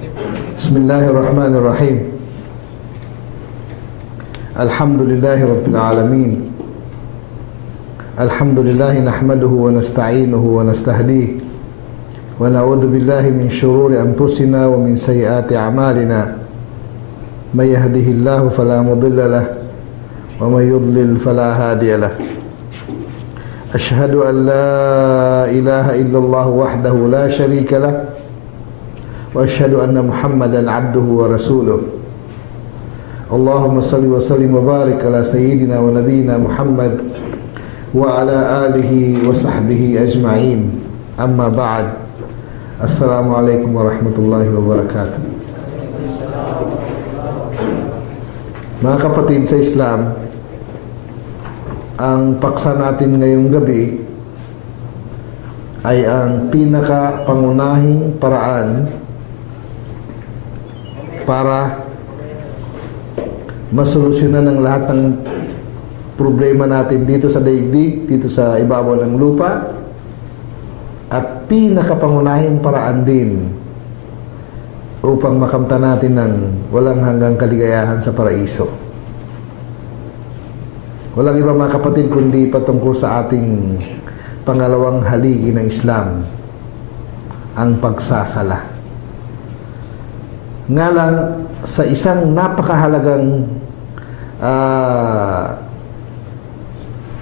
Bismillahirrahmanirrahim. Alhamdulillahi Rabbil Alamin. Alhamdulillahi nahmaduhu wa nasta'inuhu wa nastahdihi wa na'udhu billahi min syururi anfusina wa min sayyiati a'malina. May yahdihillahu fala mudilla lah wa may yudlil fala hadiya lah. Ashhadu an la ilaha illallah wahdahu la syarika lah wa ashhadu anna Muhammadan abduhu wa rasuluh. Allahumma salli wa sallim wa barik ala sayyidina wa nabiyina Muhammad wa ala alihi wa sahbihi ajma'in. Amma ba'd. Assalamualaikum warahmatullahi wabarakatuh. Mga kapatid sa Islam, ang paksa natin ngayong gabi ay ang pinaka-pangunahing paraan para masolusyonan ang lahat ng problema natin dito sa daigdig, dito sa ibabaw ng lupa, at pinakapangunahing paraan din upang makamta natin ng walang hanggang kaligayahan sa paraiso. Walang iba mga kapatid kundi patungkol sa ating pangalawang haligi ng Islam, ang pagsasala. Nga lang, sa isang napakahalagang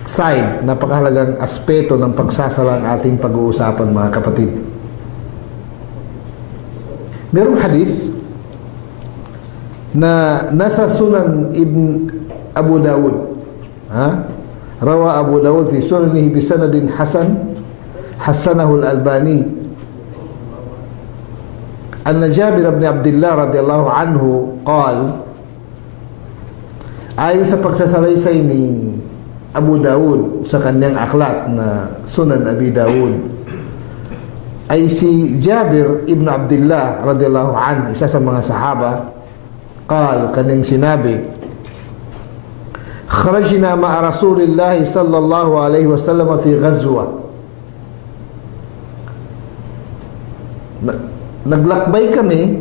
side, napakahalagang aspeto ng pagsasala ang ating pag-uusapan mga kapatid. Merong hadith na nasa Sunan Ibn Abu Dawud, Rawa Abu Dawud fi sunanihi bisanadin hasan, hasanahu al-Albani, anna Jabir ibn Abdullah radhiyallahu anhu qala, ayon sa pagsasalaysay ni Abu Dawud sa kanyang aklat na Sunan Abi Dawud, ay si Jabir ibn Abdullah radhiyallahu anhu, isa sa mga sahaba, qala, kanyang sinabi, kharajna ma'a Rasulillah sallallahu alaihi wasallam fi ghazwa. Naglakbay kami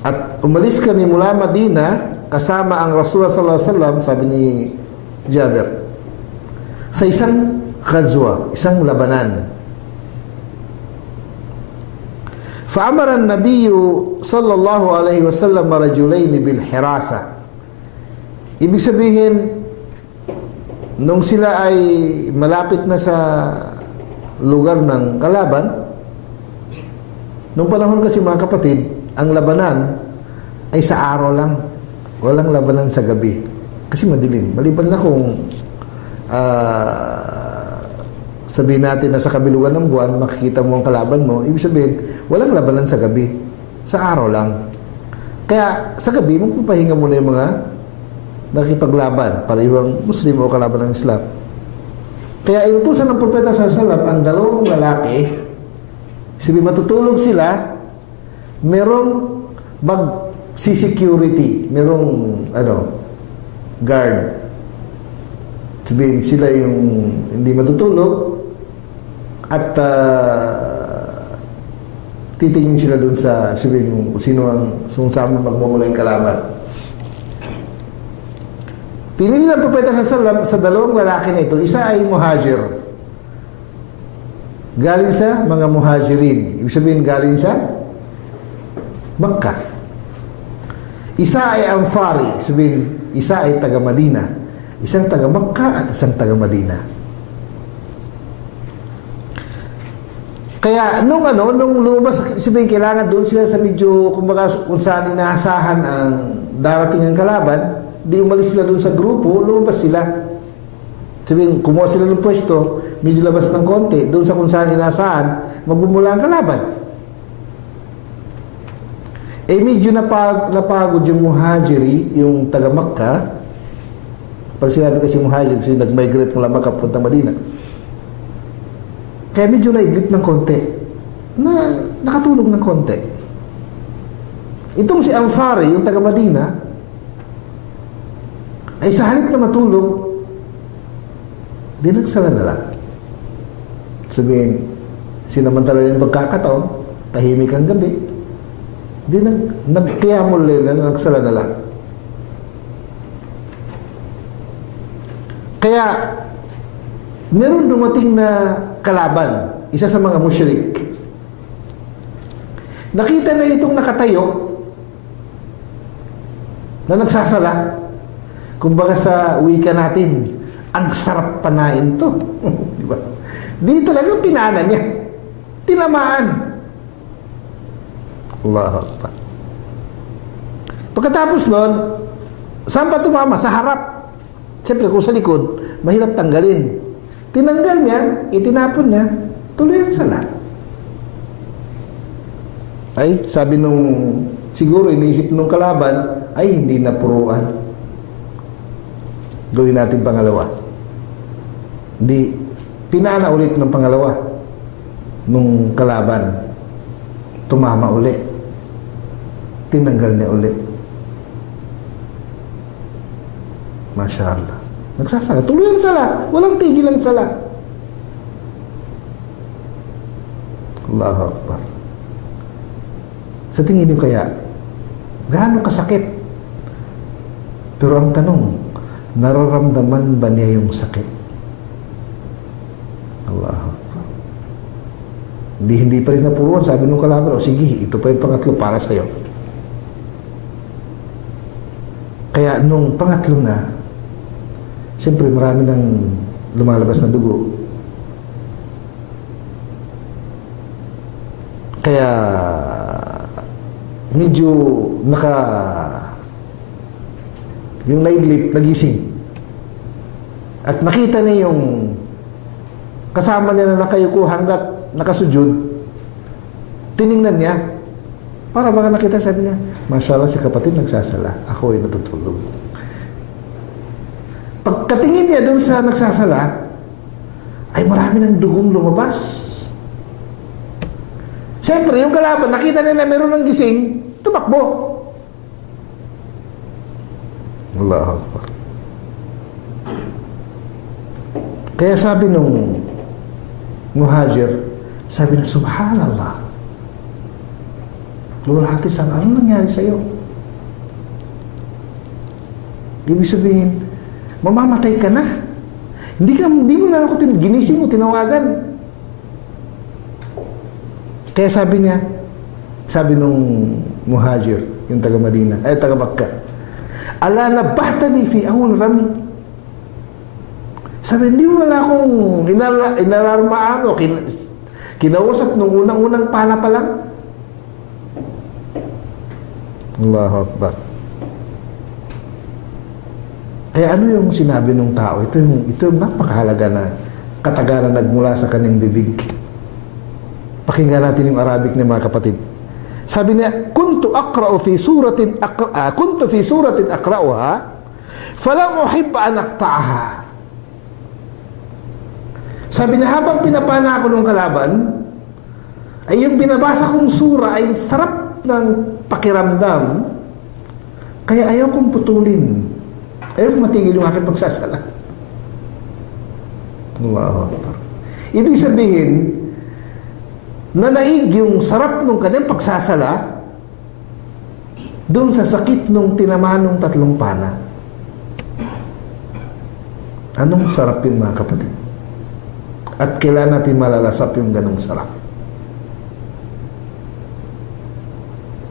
at umalis kami mula Madina kasama ang Rasulullah sallallahu alaihi wasallam, sabi ni Jabir, sa isang ghazwa, isang labanan. Fa'amara an-nabiy sallallahu alaihi wasallam rajulain bil hirasa. Ibig sabihin, nung sila ay malapit na sa lugar ng kalaban, nung panahon kasi mga kapatid, ang labanan ay sa araw lang, walang labanan sa gabi kasi madilim. Maliban na kung sabihin natin na sa kabilugan ng buwan makikita mo ang kalaban mo, ibig sabihin walang labanan sa gabi, sa araw lang. Kaya sa gabi magpapahinga muna yung mga nakikipaglaban, parehong Muslim o kalaban ng Islam. Kaya inutusan ng Propeta sallallahu alaihi wasallam ang dalawang lalaki, sabi matutulog sila, merong security, merong guard. Sabihin sila yung hindi matutulog at titingin sila dun sa, sabihin kung sino ang saan magmumula yung kalaban. Pinili ng Propeta sallallahu alaihi wasallam sa dalawang lalaki na ito, isa ay muhajir, galing sa mga muhajirin, ibig sabihin galing sa Makkah. Isa ay ansari, sabihin isa ay taga Madina, isang taga Makkah at isang taga Madina. Kaya nung lumabas, sabihin kailangan doon sila sa medyo kumbaga kung saan inaasahan ang darating ang kalaban, di umalis sila doon sa grupo, lumabas sila. Sabihin, kumuha sila ng pwesto, medyo labas ng konti, doon sa kung saan inaasahan, magbumula ang kalaban. Medyo napagod yung muhajiri, yung taga Makkah. Pag sinabi kasi muhajir, kasi nag-migrate mula Makkah punta Madina. Kaya medyo naiglit ng konti, nakatulog ng konti. Itong si Ansari, yung taga Madina, ay sa halip na matulog, dinagsala na lang. Sabihin, sinamantala yung pagkakataon, tahimik ang gabi. Di nagqiyamul layl na, nagsala na lang. Kaya meron dumating na kalaban, isa sa mga musyrik. Nakita na itong nakatayo na nagsasala. Kumbaga sa wika natin, ang sarap panain to. Diba? Di talagang pinana niya. Tinamaan. Allahu Akbar. Pagkatapos nun, saan pa tumama? Sa harap. Siyempre kung sa likod, mahirap tanggalin. Tinanggal niya, itinapon niya, tuloy ang sala. Ay, sabi nung, siguro iniisip nung kalaban, ay hindi na puruan. Gawin natin pangalawa. Di, pinana ulit ng pangalawa nung kalaban. Tumama ulit. Tinanggal niya ulit. Masya Allah. Nagsasala. Tuloy ang sala. Walang tigil ang sala. Allahu Akbar. Sa tingin niyo kaya, gaano kasakit? Pero ang tanong, nararamdaman ba niya yung sakit? Allahu Akbar. Hindi pa rin napuruan. Sabi nung kalaban, sige, ito pa yung pangatlo para sa'yo. Kaya nung pangatlo na, siyempre marami nang lumalabas na dugo. Kaya medyo yung naidlip, nagising. At nakita niya yung kasama niya na nakayuko hanggat nakasujud. Tiningnan niya. Para baka nakita, sabi niya, Masya Allah, si kapatid nagsasala. Ako ay natutulog. Pagkatingin niya doon sa nagsasala, ay marami ng dugong lumabas. Siyempre, yung kalaban, nakita niya na meron ng gising, tumakbo. Allahu Akbar. Kaya sabi nung muhajir, sabi na, Subhanallah. Lulahati sa anong nangyari sa'yo? Ibig sabihin, mamamatay ka na. Hindi mo na ako ginising o tinawagan. Kaya sabi niya, sabi nung muhajir, yung taga Madina, ay taga Makkah, ala nabahtani fi awal rami. Sabi, hindi mo wala akong inalarmaan o kinausap nung unang-unang pana pa lang. Allahu Akbar. Kaya ano yung sinabi ng tao? Ito yung napakahalaga na katagalan nagmula sa kanyang bibig. Pakinggan natin yung Arabic ng mga kapatid. Sabi niya, kuntu fi suratin aqra'uha falam uhibba an aqta'aha. Sabi niya, habang pinapana ako ng kalaban, ay yung binabasa kong sura ay sarap ng pakiramdam, kaya ayaw kong putulin. Ayaw kong matigil yung aking pagsasala. Allahu Akbar. Ibig sabihin, nanaig yung sarap nung kanyang pagsasala doon sa sakit nung tinamaan ng 3 pana. Anong sarap yun, mga kapatid? At kailan natin malalasap yung ganong sarap?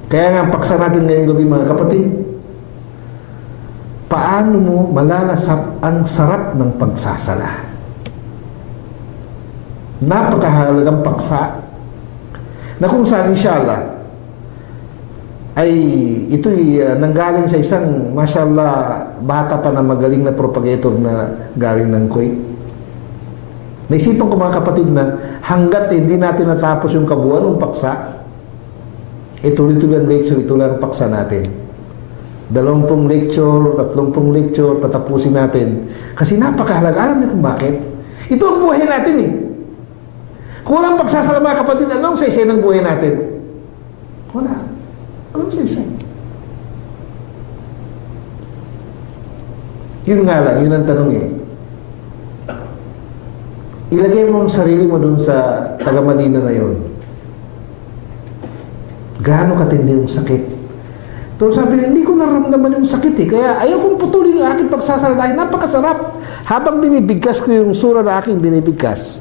Kaya nga, paksa natin ngayong gabi, mga kapatid, paano mo malalasap ang sarap ng pagsasala? Napakahalagang paksa na kung saan, inshallah, ay ito'y nanggaling sa isang, mashallah, bata pa na magaling na propagator na galing ng Kuwait. Naisipan ko, mga kapatid, na hanggat hindi natin natapos yung kabuuan ng paksa, tuloy-tuloy ang lecture, ito lang ang paksa natin. 20 lecture, 30 lecture, tatapusin natin. Kasi napakahalaga. Alam niyo kung bakit? Ito ang buhay natin eh. Kung walang pagsasala, mga kapatid, anong saysay ng buhay natin? Wala. Walang saysay. Yun nga lang, yun ang tanong eh. Ilagay mo ang sarili mo dun sa taga Madina na yun. gaano katindi yung sakit. Pero sabi niya, hindi ko naramdaman yung sakit eh. Kaya ayaw kong putulin yung aking pagsasala dahil napakasarap. Habang binibigkas ko yung sura na aking binibigkas,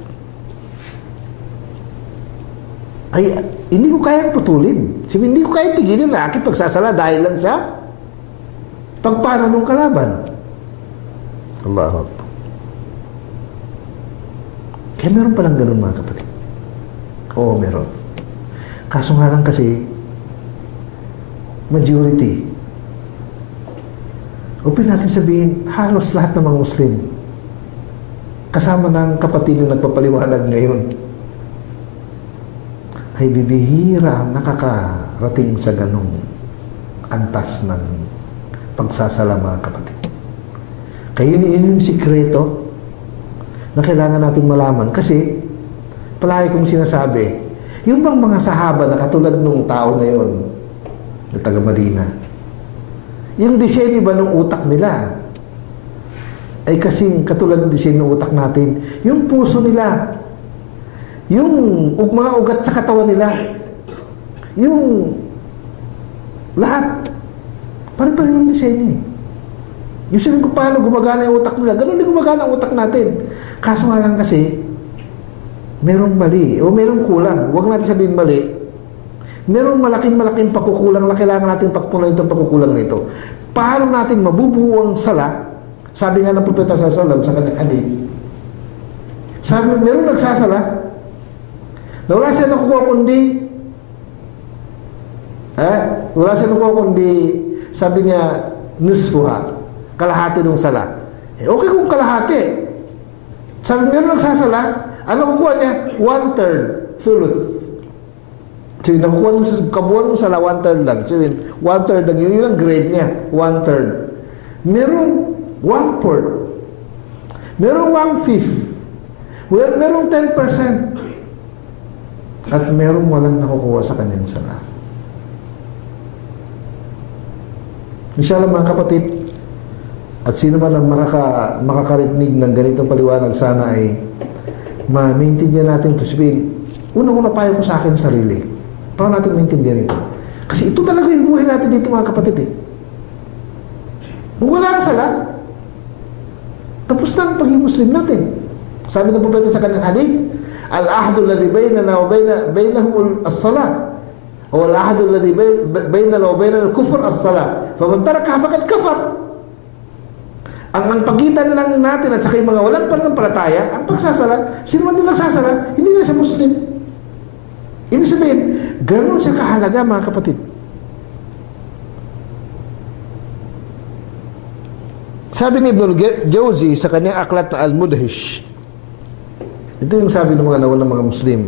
ay hindi ko kayang putulin. Sabi, hindi ko kayang tigilin na aking pagsasala dahil lang sa pagpana ng kalaban. Allahu Akbar. Kaya meron palang ganun mga kapatid. Oo, meron. Kaso nga lang kasi majority. Upin natin sabihin, halos lahat ng mga Muslim kasama ng kapatid yung nagpapaliwanag ngayon ay bibihira ang nakakarating sa ganong antas ng pagsasala mga kapatid. Kaya yun yung sikreto na kailangan natin malaman. Kasi palagi kong sinasabi, yung bang mga sahaba na katulad nung tao ngayon na taga Madina, yung disenyo ba ng utak nila ay kasing katulad ng disenyo ng utak natin. Yung puso nila, yung mga ugat sa katawan nila, yung lahat pare-pareho ng disenyo. Yung sabihin ko paano gumagana yung utak nila, ganun din gumagana ang utak natin. Kaso nga lang kasi merong mali o merong kulang. Huwag natin sabihin mali. Merong malaking pagkukulang na kailangan natin pagpunan itong pagkukulang na ito. Paano natin mabubuo ang sala? Sabi nga ng Propeta sallallahu alaihi wasallam sa kanyang hadith. Sabi, merong nagsasala na wala siya nakukuha kundi wala siya nakukuha kundi sabi niya nusfuha, kalahati ng sala. Okay kung kalahati. Sabi, meron nagsasala, ano kukuha niya? 1/3, thuluth. So, nakukuha mo sa kabuuan mo sala, 1/3 lang. So, 1/3 lang. Yun ang grade niya, 1/3. Merong 1/4. Merong 1/5. Merong 10%. At merong walang nakukuha sa kanyang sala. Inshallah mga kapatid, at sino man ang makakarinig ng ganitong paliwanag, sana ay ma-maintindihan natin ito. Sabihin, unang-una payo ko sa akin sarili. Paano natin maintindihan ito? Kasi ito talaga yung buhay natin dito mga kapatid eh. Kung wala ang sala, tapos na ang pagiging Muslim natin. Sabi ng Propeta sa kanyang hadith, al-ahdu alladhi baynana wa bainahum as-salah, o al-ahdu alladhi baynana wa bainal kufr as-salah, faman tarakaha faqad kafar. Ang pagitan lang natin at saka yung mga walang pananampalataya, ang pagsasala, sino man din nagsasala, hindi na siya Muslim. Ibig sabihin, gano'n siya kahalaga mga kapatid. Sabi ni Ibn al-Jawzi sa kanyang aklat na Al-Mudhish, ito yung sabi ng mga naunang mga Muslim.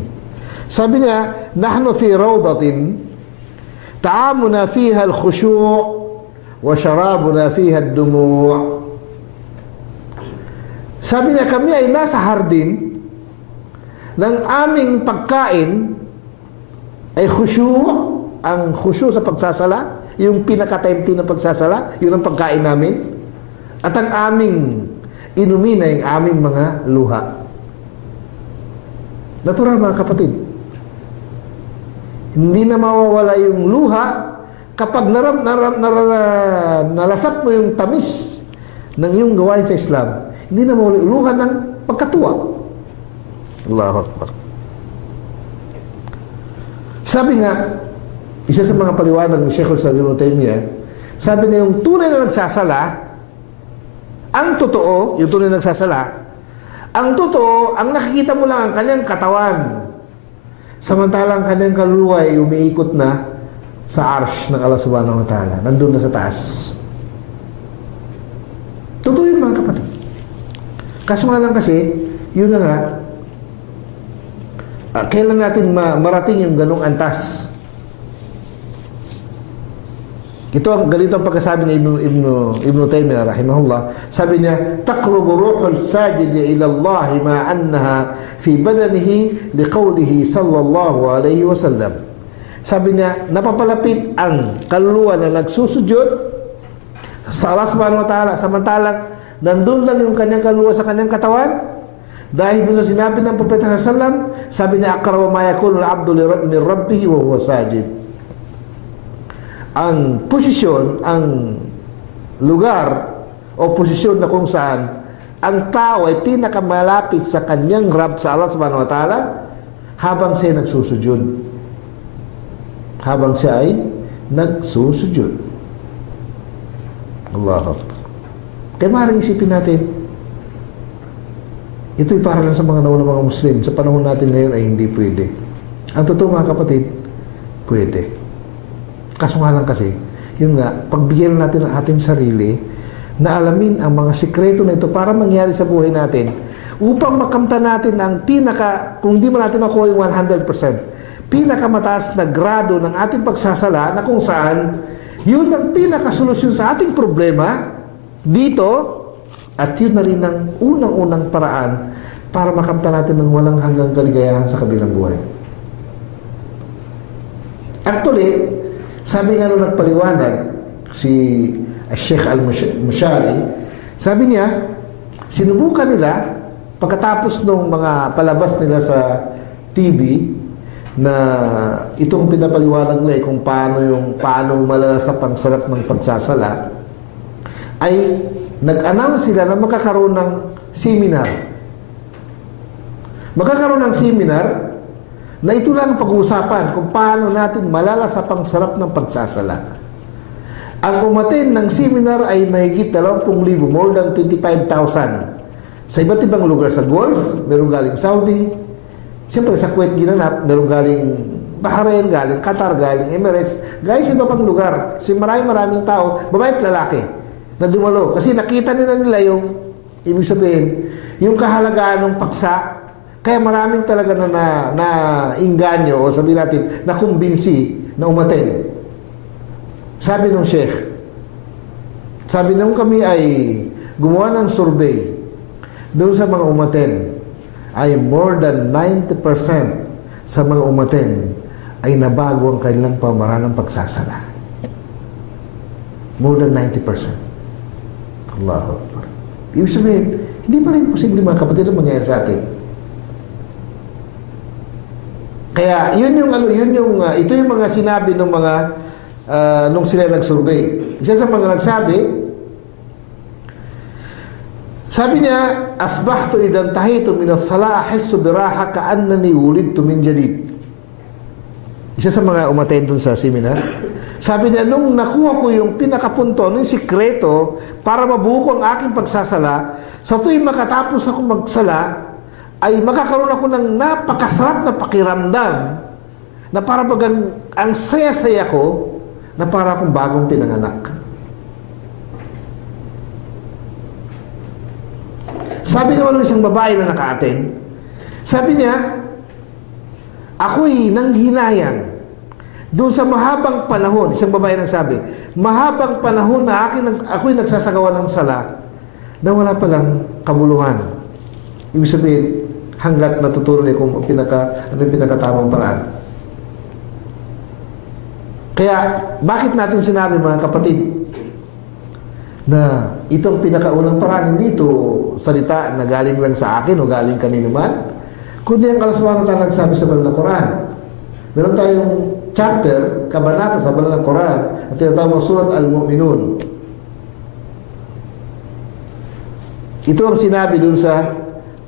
Sabi niya, nahnu fi rawdatin ta'amuna fiha al-khushu' wa sharabuna fiha ad-dumu'. Sabi niya, kami ay nasa hardin ng aming pagkain ay khushu', ang khushu' sa pagsasala, yung pinaka-tempting na pagsasala, yun ang pagkain namin. At ang aming inumin ay ang aming mga luha. Natural mga kapatid. Hindi na mawawala yung luha kapag nalasap mo yung tamis ng iyong gawain sa Islam. Hindi na mawawala yung luha ng pagkatuwa. Allahu Akbar. Sabi nga, isa sa mga paliwanag ni Sheikhul Islam Ibn Taymiyyah, sabi na yung tunay na nagsasala, ang totoo, yung tunay na nagsasala, ang totoo, ang nakikita mo lang ang kanyang katawan. Samantalang kanyang kaluluwa ay umiikot na sa arsh ng Allah Subhanahu wa Ta'ala. Nandun na sa taas. Totoo yun mga kapatid. Kaso nga lang kasi, yun na nga, kailan natin marating yung ganong antas? Ito ang ganito ang pagkasabi ni Ibn Taymiyyah rahimahullah. Sabi niya, taqrubu ruhul sajid ila Allah ma annaha fi badanihi liqawlihi sallallahu alayhi wa sallam. Sabi niya, napapalapit ang kaluluwa na nagsusujud sa Allah Subhanahu wa Ta'ala, samantalang nandun lang yung kanyang kaluluwa sa kanyang katawan. Dahil doon sa sinabi ng Propeta sallallahu alaihi wasallam, sabi niya, aqrabu ma yakunu al-'abdu min rabbih wa huwa sajid. ang posisyon, ang lugar o posisyon na kung saan ang tao ay pinakamalapit sa kanyang Rabb, sa Allah subhanahu wa ta'ala, habang siya nagsusujud. Habang siya ay nagsusujud. Allahu Akbar. Kaya maaaring isipin natin, ito'y para lang sa mga naunang mga Muslim. Sa panahon natin ngayon ay hindi pwede. Ang totoo mga kapatid, pwede. Kaso nga lang kasi, yun nga, pagbigyan natin ang ating sarili na alamin ang mga sikreto na ito para mangyari sa buhay natin upang makamta natin ang kung di mo natin makuha yung 100%, pinakamataas na grado ng ating pagsasala na kung saan yun ang pinakasolusyon sa ating problema dito, at yun na rin ang unang-unang paraan para makamta natin ng walang hanggang kaligayahan sa kabilang buhay. Actually, sabi nga nung nagpaliwanag si Sheikh Al-Mushari, sabi niya, sinubukan nila pagkatapos ng mga palabas nila sa TV na itong pinapaliwanag nila kung paano malalasap ang sarap ng pagsasala, ay nag-announce sila na magkakaroon ng seminar. Magkakaroon ng seminar na ito lang ang pag-uusapan kung paano natin malalasap ang sarap ng pagsasala. Ang umattend ng seminar ay mahigit 20,000, more than 25,000. Sa iba't ibang lugar sa Gulf, meron galing Saudi, siyempre sa Kuwait ginanap, meron galing Bahrain, galing Qatar, galing Emirates, galing sa iba pang lugar. Kasi maraming tao, babae at lalaki, na dumalo. Kasi nakita nila yung, ibig sabihin, yung kahalagaan ng paksa. Kaya maraming talaga na inganyo, o sabihin natin, na kumbinsi na umaten. Sabi nung Sheikh, sabi nung kami ay gumawa ng survey doon sa mga umaten, ay more than 90% sa mga umaten ay nabago ang kanilang pamaraan ng pagsasala. More than 90%. Allahu Akbar. Ibig sabihin, hindi pala imposible mga kapatid ang mangyayari sa atin. Kaya ito yung mga sinabi ng mga nung sila nag-survey. Isa sa mga nagsabi, sabi niya, asbahtu idan tahitu min as-salah ahissu biraha ka'annani wulidtu min jadid. Isa sa mga umattend dun sa seminar, sabi niya, nung nakuha ko yung pinakapunto, yung sikreto para mabuo ko ang aking pagsasala, sa tuwing makatapos ako magsala, ay makakaroon ako ng napakasarap na pakiramdam na para bagang ang saya-saya ko na para akong bagong pinanganak. Sabi naman ng isang babae na naka-attend, sabi niya, ako'y nanghinayang doon sa mahabang panahon, isang babae nang sabi, mahabang panahon na ako'y nagsasagawa ng sala na wala palang kabuluhan. Ibig sabihin, hanggat natuturo niya kung ano yung pinakatamang paraan. Kaya, bakit natin sinabi mga kapatid na itong pinakaunang paraan, hindi ito salita na galing lang sa akin o galing kanino man, kundi ang Allah subhanahu wa ta'ala nagsabi sa banal na Quran. Meron tayong chapter, kabanata sa banal na Quran at tinatawag Surat Al-Mu'minun. Ito ang sinabi dun sa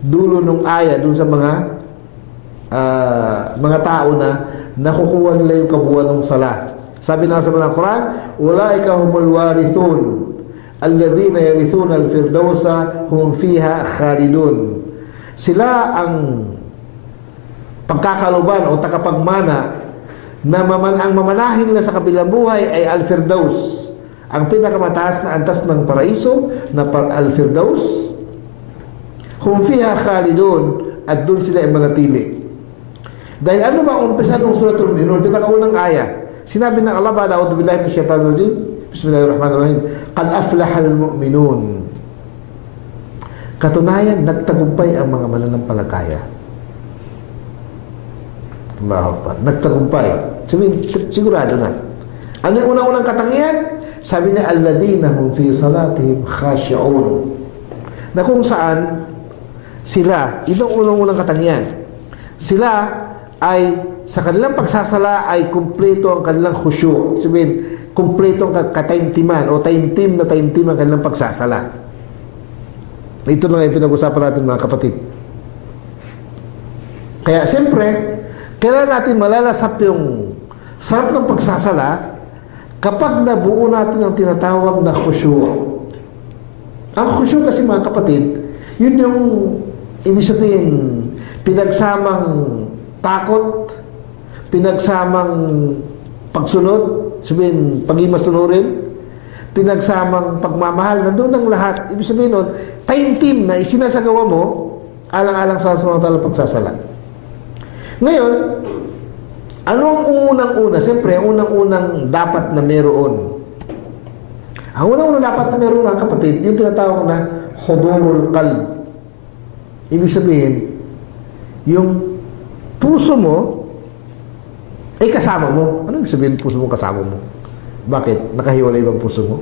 dulo ng aya, dun sa mga tao na nakukuha nila yung kabuuan ng sala. Sabi na sa banal na Quran, ulaika humul warithun alladhina yarithuna al-firdausa hum fiha khalidun. Sila ang pagkakaluban o takapagmana na ang mamanahin nila sa kabilang buhay ay al-firdaus, ang pinakamataas na antas ng paraiso na al-firdaus. Hum fiha khalidun, at doon sila ay manatili. Dahil ano ba ang umpisa ng suratul Mu'minun, pinakaunang aya? Sinabi ng Allah, ba'da a'udhu billahi minash shaitanir rajim, bismillahirrahmanirrahim, qad aflahal mu'minun. Katunayan, nagtagumpay ang mga mananampalataya. Allahu Akbar. Nagtagumpay. Sigurado na. Ano yung unang-unang katangian? Sabi niya, alladina hum fi salatihim khashi'un. Na kung saan sila, itong unang-unang katangian, sila ay sa kanilang pagsasala ay kumpleto ang kanilang khusyu'. Sabihin, kumpletong kataimtiman o taimtim na taimtim ang kanilang pagsasala. Ito na nga yung pinag-usapan natin, mga kapatid. Kaya siyempre, kailangan natin malalasap yung sarap ng pagsasala kapag nabuo natin ang tinatawag na khusyu'. Ang khusyu' kasi, mga kapatid, yun yung ibig sabihin pinagsamang takot, pinagsamang pagsunod, sabihin pag-imasunurin, pinagsamang pagmamahal, nandun ang lahat. Ibig sabihin nun, taimtim na isinasagawa mo alang-alang sa Allah SWT pagsasala. Ngayon, ano ang unang-una? Siyempre, ang unang-unang dapat na meron. Ang unang-unang dapat na meron, mga kapatid, yung tinatawag na hudurul qalb. Ibig sabihin, yung puso mo ay kasama mo. Ano ibig sabihin puso mo kasama mo? Bakit? Nakahiwalay bang puso mo?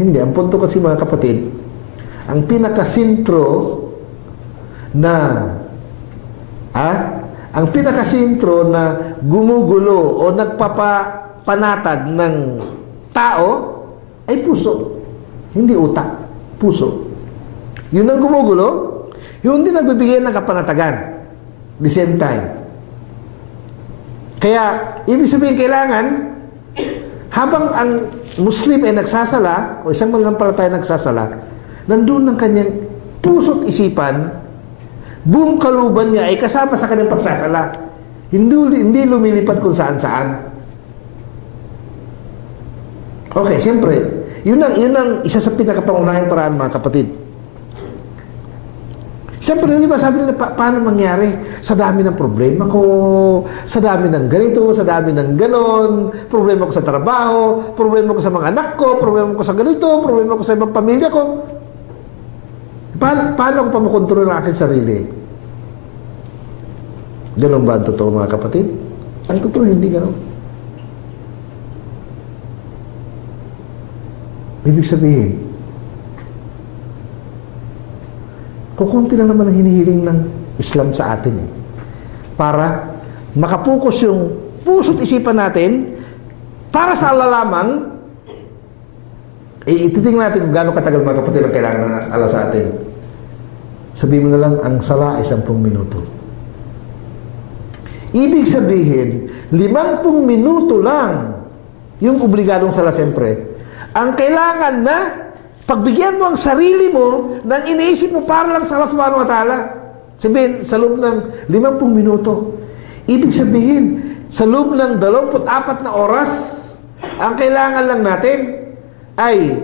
Hindi. Ang punto kasi, mga kapatid, ang pinakasintro na ang pinakasintro na gumugulo o nagpapapanatag ng tao ay puso. Hindi utak. Puso. Yun ang gumugulo, yun din nagbibigay ng kapanatagan. The same time. Kaya, ibig sabihin, kailangan habang ang Muslim ay nagsasala o isang mananampalataya nagsasala, nandun ng kanyang puso't isipan, buong kaluban niya ay kasama sa kanyang pagsasala. Hindi lumilipad kung saan-saan. Okay, siyempre, yun ang isa sa pinakapangunahing paraan, mga kapatid. Siyempre, di ba sabi nila, paano mangyari? Sa dami ng problema ko, sa dami ng ganito, sa dami ng ganon, problema ko sa trabaho, problema ko sa mga anak ko, problema ko sa ganito, problema ko sa ibang pamilya ko. Paano ko pa makontrol ang aking sarili? Ganon ba ang totoo, mga kapatid? Ang totoo, hindi ganon. Ibig sabihin, kukunti lang naman ang hinihiling ng Islam sa atin para makapokus yung puso't isipan natin para sa Allah lamang. Ititingnan natin kung gaano katagal, mga kapatid, ang kailangan ng Allah sa atin. Sabihin mo na lang, ang sala ay 10 minuto. Ibig sabihin, 50 minuto lang yung obligadong sala, siyempre. Ang kailangan na pagbigyan mo ang sarili mo ng iniisip mo para lang sa Allah subhanahu wa ta'ala. Sabihin, sa loob ng 50 minuto. Ibig sabihin, sa loob ng 24 na oras, ang kailangan lang natin ay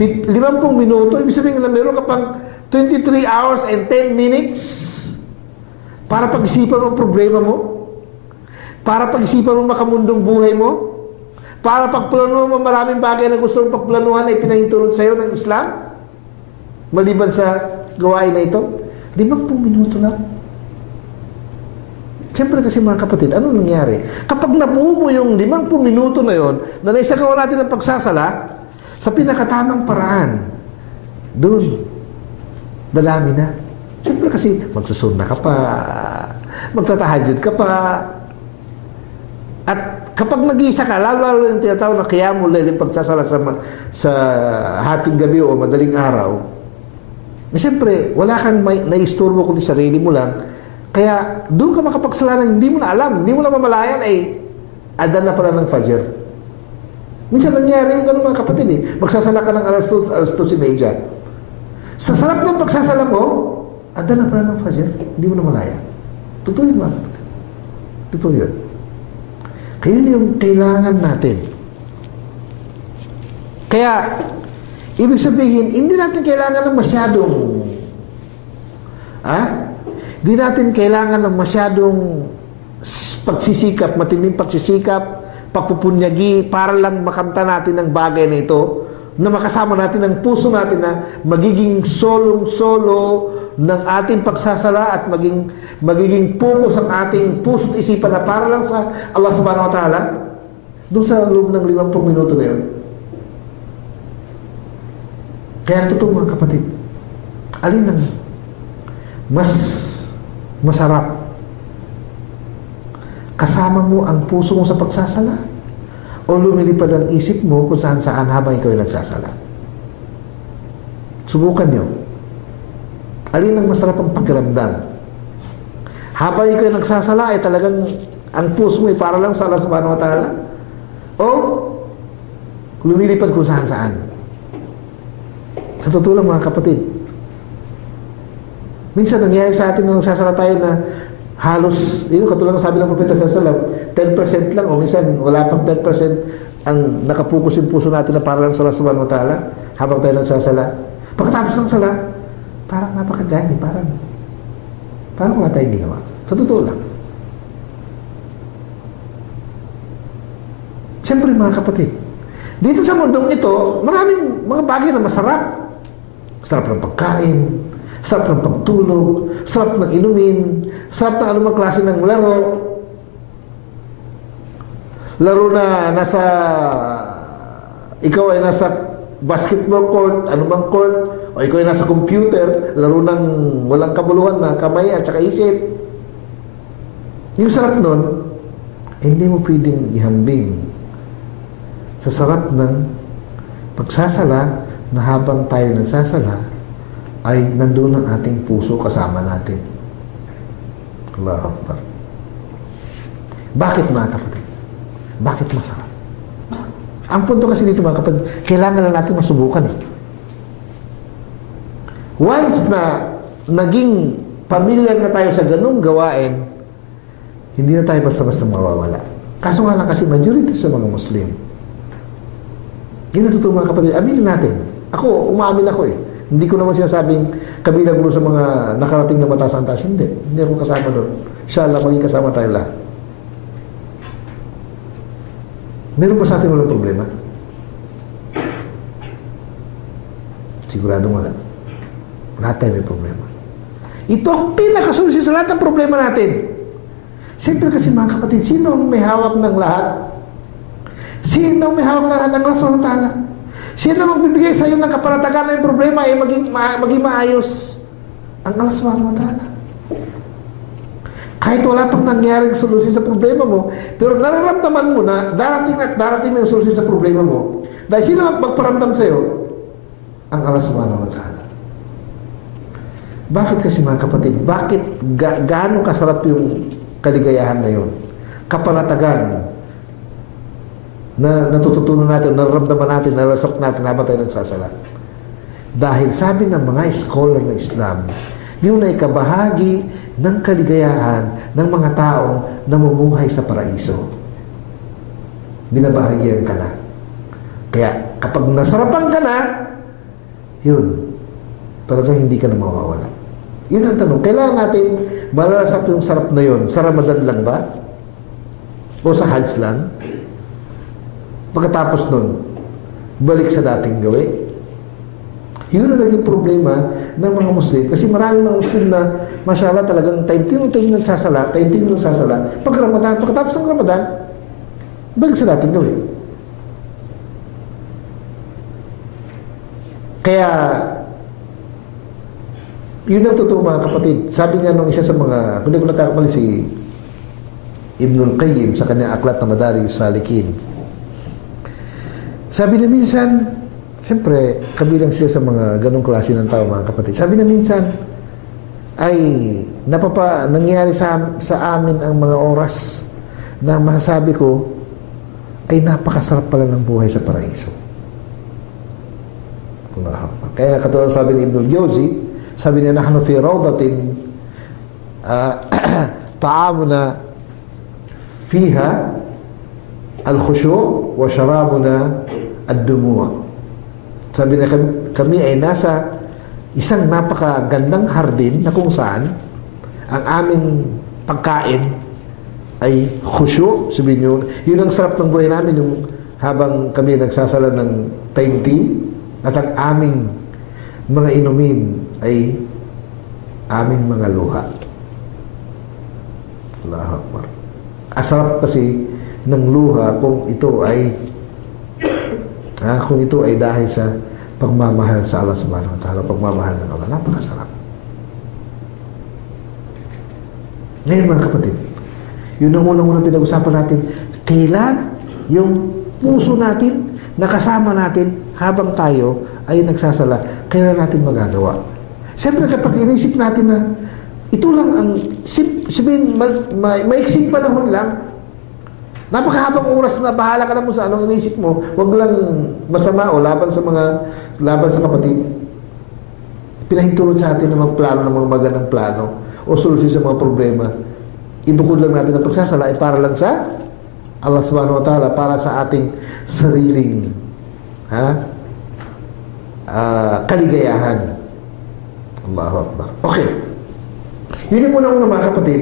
50 minuto. Ibig sabihin na meron ka pang 23 hours and 10 minutes para pag-isipan mo ang problema mo, para pag-isipan mo makamundong buhay mo, para pagplanuhan mo maraming bagay na gusto mong pagplanuhan ay pinahintulot sa iyo ng Islam, maliban sa gawain na ito. 50 minuto lang. Siyempre kasi, mga kapatid, ano nangyari? Kapag nabuo mo yung 50 minuto na yon, na naisagawa natin ang pagsasala, sa pinakatamang paraan, doon, dalami na. Siyempre kasi, magsusunda ka pa, magtatahajud ka pa, at kapag nag-iisa ka, lalo yung tinatawag na qiyamul layl, yung pagsasala sa hating gabi o madaling araw, siyempre, wala kang naisturbo kundi sarili mo lang. Kaya, doon ka makapagsalanan, hindi mo na alam, hindi mo na mamalayan, ay adan na pala ng Fajr. Minsan nangyari yung gano'n, mga kapatid, magsasala ka ng alas 2:30. Sa sarap ng pagsasala mo, adan na pala ng Fajr, hindi mo na malaya. Totoo yun, mga kapatid. Totoo yun. Kaya yun yung kailangan natin. Kaya, ibig sabihin, hindi natin kailangan ng masyadong hindi natin kailangan ng masyadong pagsisikap, matinding pagsisikap, pagpupunyagi, para lang makamta natin ang bagay na ito, na makasama natin ang puso natin na magiging solong-solo ng ating pagsasala at magiging focus ang ating puso't isipan na para lang sa Allah subhanahu wa ta'ala, doon sa loob ng 50 minuto na yun. Kaya totoo, mga kapatid, alin ang mas masarap? Kasama mo ang puso mo sa pagsasala o lumilipad ang isip mo kung saan-saan habang ikaw ay nagsasala? Subukan nyo. Alin ang masarap ang pakiramdam? Habang ikaw ay nagsasala, ay talagang ang puso mo ay para lang sa Allah subhanahu wa ta'ala? O lumilipad kung saan-saan? Sa totoo lang mga kapatid, minsan nangyayari sa atin na nagsasala tayo na halos, yun, katulad ng sabi ng Propeta sallallahu alaihi wasallam, 10% lang o minsan wala pang 10% ang nakapokus yung puso natin na para lang sa Allah subhanahu wa ta'ala habang tayo nagsasala. Pagkatapos ng sala, parang napakagani, parang wala tayong ginawa. Sa totoo lang. Siyempre mga kapatid, dito sa mundong ito, maraming mga bagay na masarap. Sarap ng pagkain, sarap ng pagtulog, sarap ng inumin, sarap ng anumang klase ng laro. Laro na ikaw ay nasa basketball court, anumang court, o ikaw ay nasa computer, laro ng walang kabuluhan na kamay at saka isip. Yung sarap nun, hindi mo pwedeng ihambing sa sarap ng pagsasala na habang tayo nagsasala ay nandun ang ating puso kasama natin. Allahu Akbar. Bakit mga kapatid? Bakit masarap? Ang punto kasi dito mga kapatid, kailangan na natin masubukan eh. Once na naging pamilyar na tayo sa ganung gawain, hindi na tayo basta-basta mawawala. Kaso nga lang kasi majority sa mga Muslim, yun na totoo mga kapatid, aminin natin. Ako, umaamin ako eh. Hindi ko naman sinasabing kabilang ko sa mga nakarating na mataas ang taas. Hindi ako kasama doon. Inshallah, maging kasama tayo lahat. Meron pa sa atin walang problema? Sigurado nga. Lahat tayo may problema. Ito ang pinakasolusyon sa lahat ng problema natin. Siyempre kasi mga kapatid, sino ang may hawak ng lahat? Sino ang may hawak ng lahat ng Allah subhanahu wa ta'ala? Sino ang magbibigay sa iyo ng kapanatagan na yung problema ay maging maayos? Ang Allah subhanahu wa ta'ala. Kahit wala pang nangyaring solusyon sa problema mo, pero nararamdaman mo na darating at darating na yung solusyon sa problema mo. Dahil sino ang magparamdam sa iyo? Ang Allah subhanahu wa ta'ala. Bakit kasi mga kapatid? Bakit gaano kasarap yung kaligayahan na yun? Kapanatagan na natututunan natin, nararamdaman natin, nalasap natin habang tayo nagsasala. Dahil sabi ng mga scholar ng Islam, yun ay kabahagi ng kaligayahan ng mga taong namumuhay sa paraiso. Binabahagian ka na. Kaya kapag nasarapan ka na, yun, talagang hindi ka na mawawala. Yun ang tanong. Kailangan natin malalasap yung sarap na yun. Sa Ramadan lang ba? O sa Hajj lang? Pagkatapos nun, balik sa dating gawi. Yun ang naging problema ng mga Muslim. Kasi maraming mga Muslim na, mashallah, talagang time-time nagsasala, time-time nagsasala. Pag Ramadan, pagkatapos ng Ramadan, balik sa dating gawi. Kaya, yun ang totoo mga kapatid. Sabi nga nung isa sa mga, kung di ko nakakamali si Ibnul Qayyim sa kanyang aklat na Madarij Salikin. Sabi na minsan, siyempre, kabilang sila sa mga ganong klase ng tao mga kapatid. Sabi na minsan, ay nangyari sa amin ang mga oras na masasabi ko ay napakasarap pala ng buhay sa paraiso. Kaya katulad sabi ni Ibnul Jawzi, sabi niya, nahnu fi rawdatin ta'amuna fiha al-khushu' wa sharabuna ad-dumu'. Sabi niya, kami ay nasa isang napakagandang hardin na kung saan ang aming pagkain ay khushu'. Sabi niyo, yun ang sarap ng buhay namin yung habang kami nagsasala ng taimtim, at ang aming mga inumin ay aming mga luha. Allahu Akbar. Asarap kasi ng luha kung ito ay dahil sa pagmamahal sa Allah subhanahu wa ta'ala, pagmamahal ng Allah. Napakasarap. Ngayon mga kapatid, yun ang unang-unang pinag-usapan natin, kailan yung puso natin, nakasama natin habang tayo ay nagsasala, kailan natin magagawa. Siyempre kapag inisip natin na ito lang ang sabihin, maiksing panahon lang, napakahabang oras na bahala ka na mo sa anong inisip mo, wag lang masama o laban sa kapatid. Pinahintulot sa atin na magplano ng mga magandang plano o solusyon sa mga problema. Ibukod lang natin ang pagsasala ay para lang sa Allah subhanahu wa ta'ala, para sa ating sariling kaligayahan. Allahu Akbar. Okay. Yun yung unang-unang mga kapatid,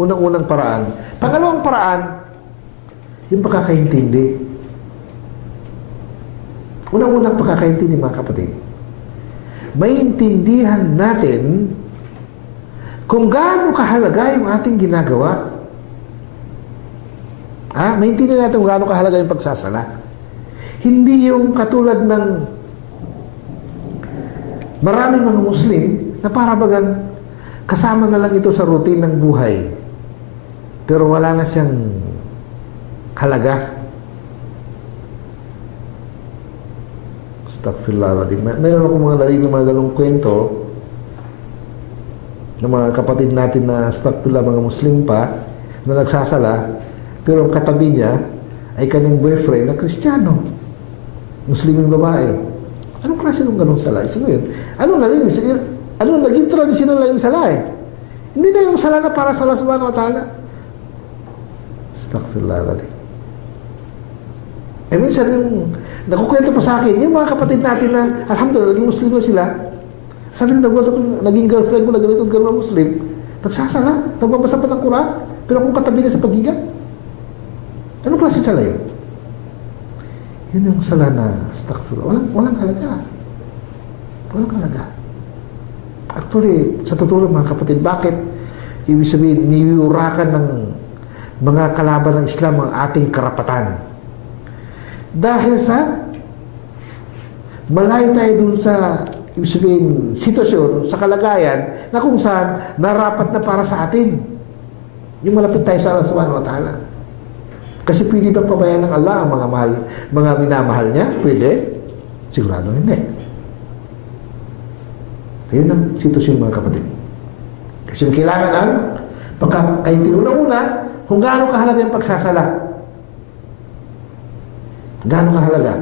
unang-unang paraan. Pangalawang paraan, yung pagkakaintindi. Unang-unang pagkakaintindi mga kapatid. Maintindihan natin kung gaano kahalaga yung ating ginagawa. Maintindihan natin kung gaano kahalaga yung pagsasala. Hindi yung katulad ng maraming mga Muslim na para bagang kasama na lang ito sa routine ng buhay. Pero wala na siyang halaga. Astaghfirullahaladzim. Meron akong mga narinig ng mga ganong kwento ng mga kapatid natin na astaghfirullah, mga Muslim pa, na nagsasala, pero ang katabi niya ay kanyang boyfriend na Kristiyano. Muslim yung babae. Anong klase ng ganong sala? Isa ngayon, naging tradisyonal lang yung sala eh. Hindi na yung sala na para sa Allah subhanahu wa ta'ala. Astaghfirullahaladzim. Minsan yung nakukwento pa sa akin, yung mga kapatid natin na alhamdulillah, naging Muslim na sila. Sabi nung naging girlfriend ko na ganito at gano'n Muslim, nagsasala, nagbabasa pa ng Quran, pero kung katabi na sa paghiga. Anong klase sala yun? Yun yung sala na astaghfirullah. Walang halaga. Walang halaga. Actually, sa totoo mga kapatid, bakit ibig sabihin, niyurakan ng mga kalaban ng Islam ang ating karapatan? Dahil sa malayo tayo dun sa ibig sabihin, sitwasyon, sa kalagayan na kung saan narapat na para sa atin. Yung malapit tayo sa Allah subhanahu wa ta'ala. Kasi pwede ba pabayaan ng Allah ang mga minamahal niya? Pwede? Sigurado hindi. Ayun ang sitwasyon mga kapatid. Kasi kailangan ang pagkakaintindi una kung gaano kahalaga yung pagsasala. Gaano kahalaga.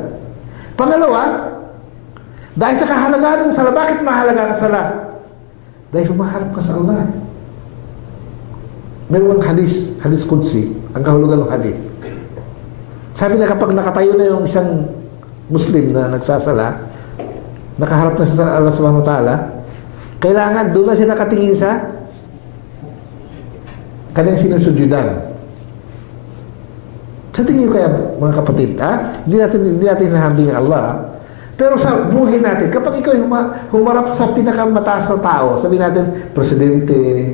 Pangalawa, dahil sa kahalagaan ng sala, bakit mahalaga ang sala? Dahil humaharap ka sa Allah. Meron ang hadis Qudsi, ang kahulugan ng hadis. Sabi na kapag nakatayo na yung isang Muslim na nagsasala, nakaharap na sa Allah subhanahu wa ta'ala, kailangan doon na siya nakatingin sa kanyang sinusujudan. Sa tingin ko kaya mga kapatid, hindi natin hinahambing ang Allah. Pero sa buhay natin, kapag ikaw humarap sa pinakamataas na tao, sabi natin, presidente,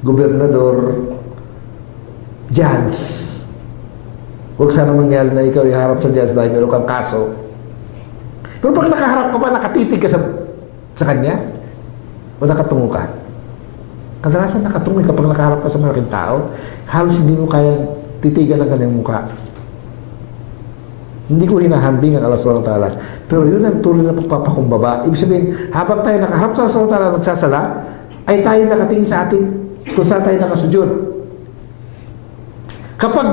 gobernador, judge. Huwag sana mangyari na ikaw iharap sa judge dahil meron kang kaso. Pero pag nakaharap ka ba, nakatitig ka sa kanya? O nakatungo ka? Kadalasan nakatungo kapag nakaharap ka sa malaking tao, halos hindi mo kaya titigan ang kanyang mukha. Hindi ko hinahambing ang Allah subhanahu wa ta'ala. Pero yun ang tuloy na pagpapakumbaba. Ibig sabihin, habang tayo nakaharap sa Allah subhanahu wa ta'ala nagsasala, ay tayo nakatingin sa atin kung saan tayo nakasujud. Kapag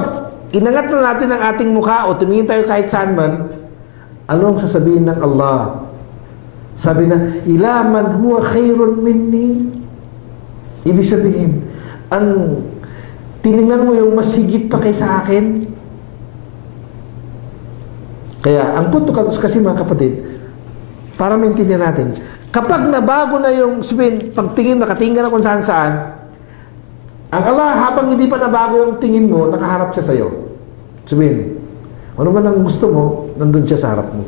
inangat na natin ang ating mukha o tumingin tayo kahit saan man, ano ang sasabihin ng Allah? Sabi na, ila man huwa khairun minni. Ibig sabihin, ang tinignan mo yung mas higit pa kaysa akin. Kaya, ang punto kasi mga kapatid, para maintindihan natin, kapag nabago na yung, sabihin, pagtingin, nakatingin ka na kung saan-saan, ang Allah, habang hindi pa nabago yung tingin mo, nakaharap siya sa'yo. Sabihin, ano man ang gusto mo, nandun siya sa harap mo.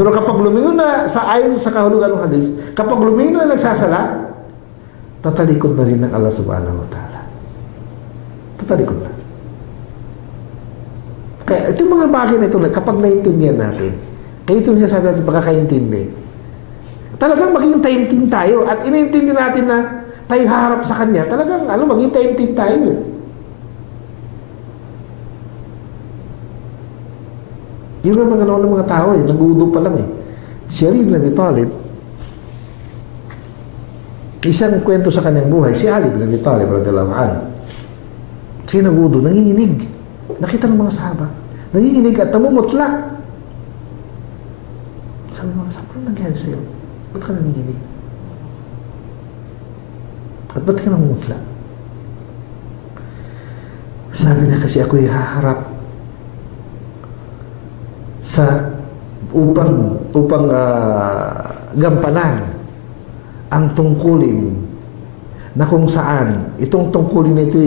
Pero kapag lumingon na, ayon sa kahulugan ng hadis, kapag lumingon na nagsasala, tatalikod na rin ng Allah subhanahu wa ta'ala. Tatalikod na. Kaya itong mga bagay na ito, kapag naintindihan natin, kaya ito niya sabi natin, pagkakaintindi, talagang maging taimtim tayo at inaintindi natin na tayo haharap sa Kanya, talagang maging taimtim tayo. Yung mga ng mga tao nag-uudo pa lang Si Ali bin Abi Talib, isang kwento sa kanyang buhay, si Ali bin Abi Talib radhiyallahu anhu. Siya nag-uudo, nanginginig. Nakita ng mga sahaba. Nanginginig at namumutla. Sabi ng mga sahaba, ano nangyari sa'yo? Ba't ka nanginginig? At ba't ka namumutla? Sabi na kasi ako'y haharap sa upang gampanan ang tungkulin na kung saan itong tungkulin na ito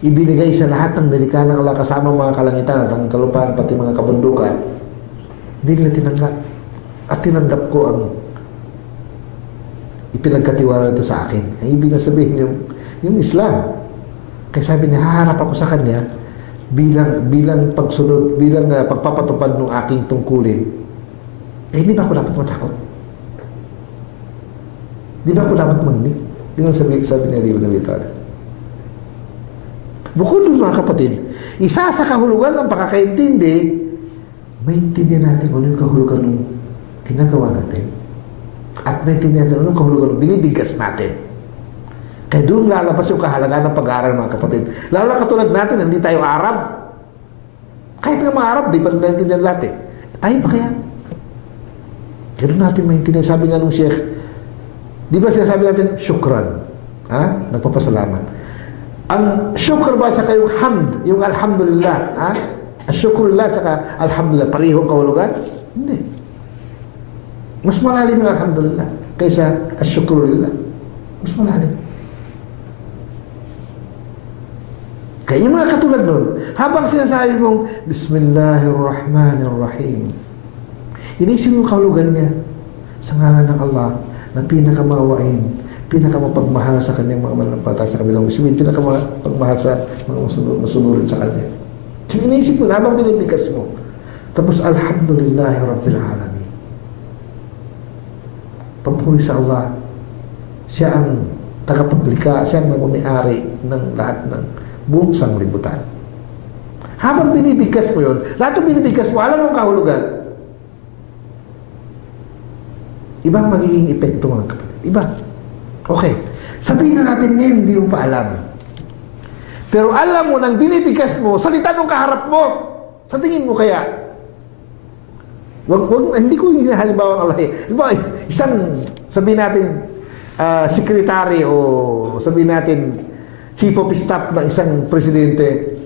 ibinigay sa lahat ng nilikha ng Allah kasama mga kalangitan at ang kalupaan pati mga kabundukan. Hindi nila tinanggap. At tinanggap ko ang ipinagkatiwala ito sa akin. Ang ibig na sabihin yung Islam. Kaya sabi niya, haharap ako sa kanya bilang pagsunod, bilang pagpapatupad ng aking tungkulin. Hindi ba ako dapat matakot? Di ba ako dapat magnig? Yun ang sabi ni Ali bin Abi Talib. Bukod doon mga kapatid, isa sa kahulugan ng pagkakaintindi, maintindihan natin kung ano yung kahulugan ng ginagawa natin. At maintindihan natin anong kahulugan ng binibigas natin. Kaya doon lalabas yung kahalagaan ng pag-aaral mga kapatid. Lalo na katulad natin, hindi tayo Arab. Kahit nga mga Arab, di pa rin naintindihan natin. Tayo pa kaya? Kaya doon natin maintindihan. Sabi nga nung Sheikh, di ba sinasabi natin, syukran. Nagpapasalamat. Ang syukr ba sa kayong hamd, yung alhamdulillah, asyukrulillah saka alhamdulillah, parihong kahulugan? Hindi. Mas malalim yung alhamdulillah kaysa asyukrulillah. Mas malalim. Kaya yung mga katulad nun, habang sinasabi mong Bismillahirrahmanirrahim, inisip yung kahulugan niya sa ngalan ng Allah na pinakamawain, pinakamapagmahal sa kanyang mga mananampalataya sa kabilang muslimin, pinakamapagmahal sa mga masunurin sa kanya. So inisip mo, habang binibigkas mo, tapos Alhamdulillahi Rabbil Alamin. Pagpuri sa Allah, siya ang tagapaglikha, siya ang nagmamay-ari ng lahat ng buong sanglibutan. Habang binibigkas mo yun, lahat ng binibigkas mo, alam mo ang kahulugan. Ibang magiging epekto mga kapatid. Iba. Okay. Sabihin na natin ngayon, hindi mo pa alam. Pero alam mo, nang binibigkas mo, salita nung kaharap mo. Sa tingin mo kaya? Hindi ko hinahalimbawa ang Allah. Isang, sabihin natin, sekretary o sabihin natin, chief of staff ng isang presidente,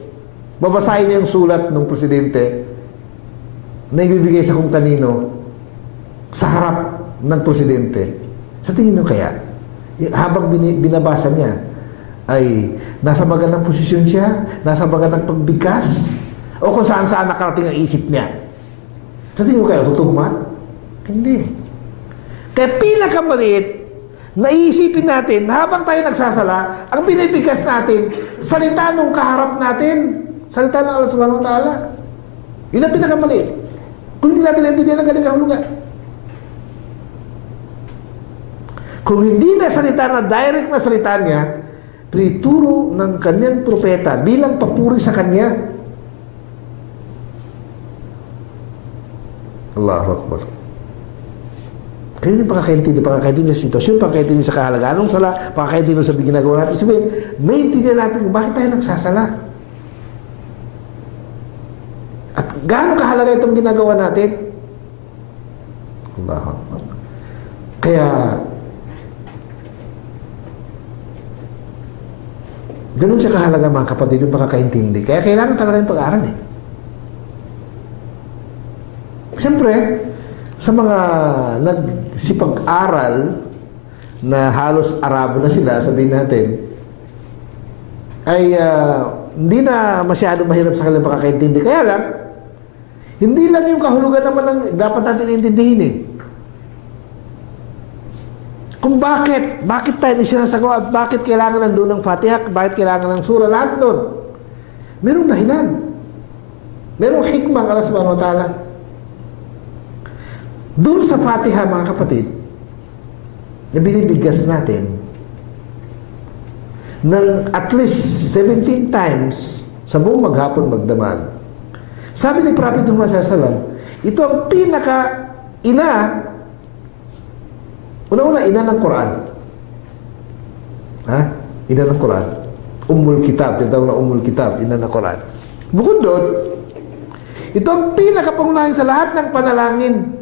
babasahin niya yung sulat ng presidente na ibibigay sa kung kanino sa harap ng presidente. Sa tingin mo kaya, habang binabasa niya, ay nasa magandang posisyon siya, nasa magandang pagbigkas, o kung saan-saan nakarating ang isip niya. Sa tingin mo kaya, tutugma? Hindi. Kaya pinakamaliit, naisipin natin, habang tayo nagsasala, ang binibigkas natin, salita nung kaharap natin, salita ng Allah subhanahu wa ta'ala. Yun ang pinakamaliit. Kung hindi natin naintindihan ang galing kahulugan. Kung hindi na salita na direct na salita niya, prituro ng kanyang propeta bilang papuri sa kanya. Allahu Akbar. Kaya yung pakakaintindi sa sitwasyon, pakakaintindi sa kahalagaan ng sala, pakakaintindi sa ginagawa natin. Sabihin, maintindihan natin bakit tayo nagsasala. At gaano kahalaga itong ginagawa natin? Allahu Akbar. Kaya, ganun siya kahalaga mga kapatid yung pakakaintindi. Kaya kailangan talaga yung pag-aaral Siyempre, sa mga nagsipag-aral na halos Arabo na sila, sabihin natin, ay hindi na masyado mahirap sa kanilang pakakaintindi. Kaya lang, hindi lang yung kahulugan naman ang dapat natin intindihin Kung bakit tayo isinasagawa at bakit kailangan nandun ng Fatiha, bakit kailangan ng sura, lahat doon. Merong dahilan. Merong hikmah Allah subhanahu wa ta'ala. Doon sa Fatiha mga kapatid, na binibigkas natin ng at least 17 times sa buong maghapon magdamag. Sabi ni Prophet Muhammad SAW, ito ang pinaka-ina, una-una, ina ng Quran. Ha? Ina ng Quran. Ummul Kitab, tinatawag na Ummul Kitab, ina ng Quran. Bukod doon, ito ang pinaka-pangunahin sa lahat ng panalangin,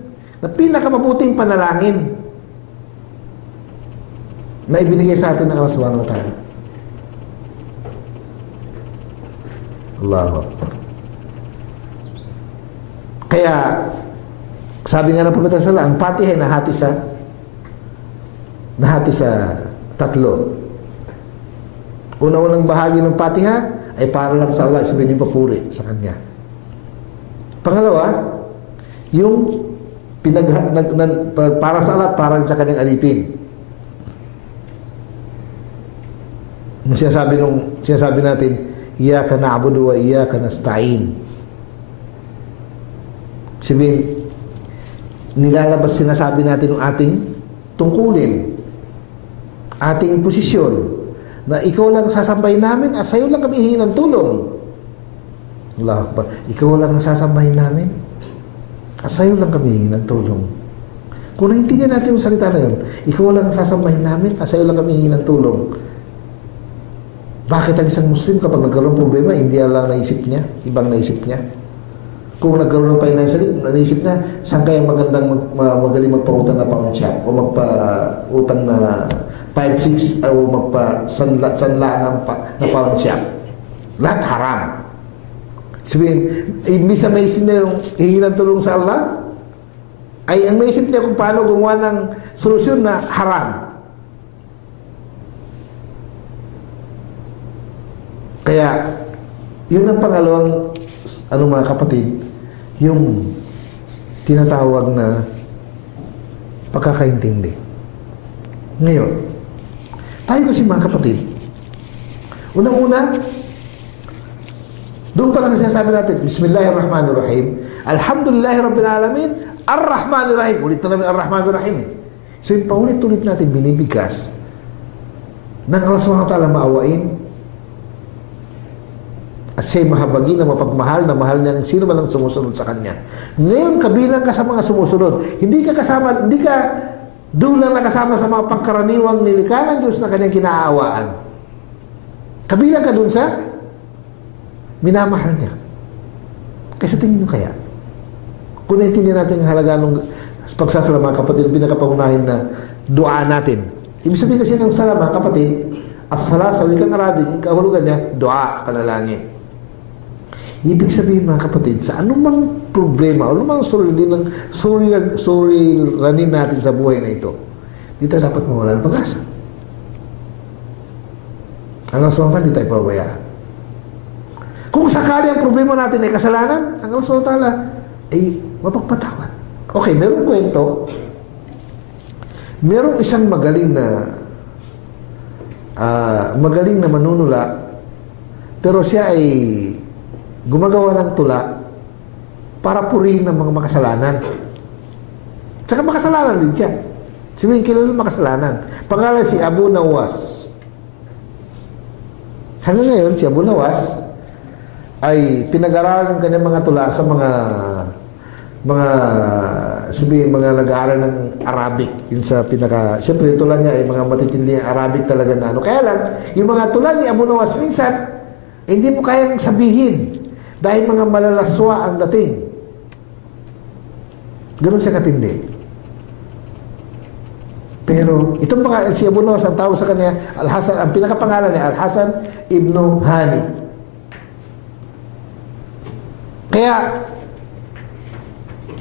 na pinaka-mabuting panalangin na ibinigay sa atin ng Allah Subhanahu wa Ta'ala. Allahu Akbar. Kaya, sabi nga ng Propeta sallallahu alaihi wasallam, ang Fatiha ay nahati sa tatlo. Una-unang bahagi ng Fatiha ay para lang sa Allah, sabihin yung papuri sa Kanya. Pangalawa, yung para sa Allah at para sa Kanyang alipin. Yung sinasabi natin, Iyyaka na'budu wa iyyaka nasta'in. Sabihin, nilalabas, sinasabi natin ng ating tungkulin, ating posisyon, na ikaw lang sasambahin namin at sa'yo lang kami hihingi ng tulong. Allahu Akbar. Ikaw lang sasambahin namin at sa'yo lang kami hihingi ng tulong. Kung naintindihan natin yung salita na yun, ikaw lang sasambahin namin at sa'yo lang kami hihingi ng tulong. Bakit ang isang Muslim kapag nagkaroon ng problema, hindi lang naisip niya, ibang naisip niya? Kung nagkaroon ng financial, naisip niya, saan kaya magaling magpautang na pound shop o magpautang na 5-6 o magpa-sanla na pound shop. Lahat haram. Sabihin, imbis na maisip niya yung hihingi ng tulong sa Allah, ay ang maisip niya kung paano gumawa ng solusyon na haram. Kaya, yun ang pangalawang, mga kapatid, yung tinatawag na pagkakaintindi. Ngayon, tayo kasi mga kapatid, unang-una, doon pa lang sinasabi natin, Bismillahirrahmanirrahim, Alhamdulillahi Rabbil Alamin, Ar-Rahmanirrahim. Ulit na namin Ar-Rahmanirrahim eh. So, yung paulit-ulit natin binibigkas ng Allah SWT maawain at siya'y mahabagi na mapagmahal na mahal niya sino man ang sumusunod sa Kanya. Ngayon, kabilang ka sa mga sumusunod. Hindi ka doon lang nakasama sa mga pangkaraniwang nilikha ng Diyos na Kanyang kinaawaan. Kabilang ka doon sa minamahal niya. Kasi tingin nyo kaya, kung naintindihan natin ang halaga ng pagsasalamat, kapatid, pinakapangunahin na dua natin. Ibig sabihin kasi ng salamat, kapatid, as-sala sa wikang Arabic, ang kahulugan niya, dua, panalangin. Ibig sabihin mga kapatid, sa anumang problema, anumang suliranin natin sa buhay na ito, dito dapat mawala ng pag-asa. Ang Allah SWT, di tayo pabayaan. Kung sakali ang problema natin ay kasalanan, ang Allah SWT ay mapagpatawad. Okay, merong kwento, merong isang magaling na manunula, pero siya ay gumagawa ng tula para purihin ng mga makasalanan. Tsaka makasalanan din siya. Sabihin, kilala makasalanan. Pangalan si Abu Nawas. Hanggang ngayon, si Abu Nawas ay pinag-aralan ng kanyang mga tula sa mga nag-aaral ng Arabic. Yun sa siyempre yung tula niya ay mga matitindi Arabic talaga na ano. Kaya lang, yung mga tula ni Abu Nawas minsan, hindi mo kayang sabihin dahil mga malalaswa ang dating. Ganun siya katindi. Pero itong si Abu Nawas, ang tawag sa kanya Al-Hasan, ang pinakapangalan niya Al-Hasan Ibn Hani.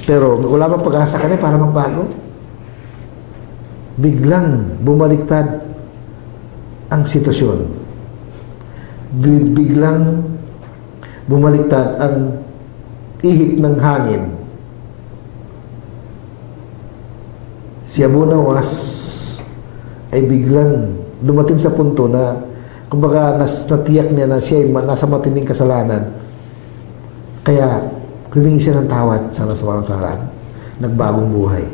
Pero wala bang pag-asa kanya para magbago? Biglang bumaliktad ang sitwasyon. Biglang bumaliktad ang ihip ng hangin. Si Abu Nawas ay biglang dumating sa punto na kumbaga natiyak niya na siya ay nasa matinding kasalanan. Kaya humingi siya ng tawad sa Allah Subhanahu wa Ta'ala. Nagbagong buhay.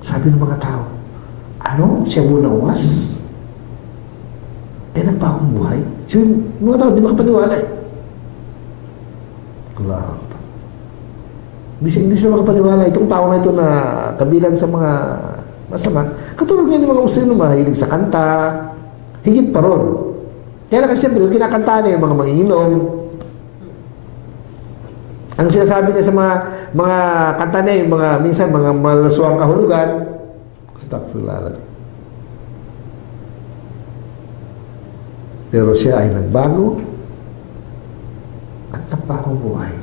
Sabi ng mga tao, ano? Si Abu Nawas? Nagbagong buhay? Sabi, mga tao, di makapaniwala eh. Allah. Hindi sila makapaniwala itong tao na ito na kabilang sa mga masama. Katulad nga ng mga Muslim mahilig sa kanta, higit pa ron. Kaya kasi siyempre, yung kinakanta niya yung mga manginginom. Ang sinasabi niya sa mga kanta niya, yung mga, minsan, mga malaswang kahulugan, astaghfirullah. Pero siya ay nagbago at nagbagong buhay.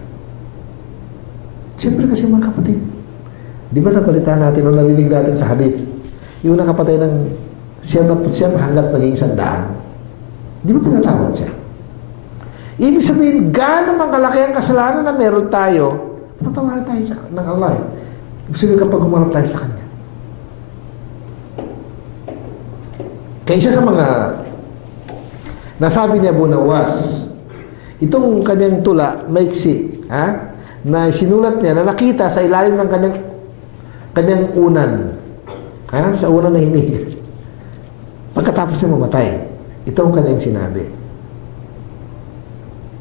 Siyempre kasi mga kapatid, di ba napalitan natin o narinig natin sa hadith, yung nakapatay ng siyam hanggat naging 100, di ba pinatawad siya? Ibig sabihin, gaano mang kalaki ang kasalanan na meron tayo, matatawarin tayo ng Allah. Ibig sabihin kapag humarap tayo sa Kanya. Kaya isa sa mga nasabi ni Abu Nawas, itong kanyang tula, maiksi, na sinulat niya, na nakita sa ilalim ng kanyang unan. Sa unan na hinig. Pagkatapos niya mamatay, ito ang kanyang sinabi.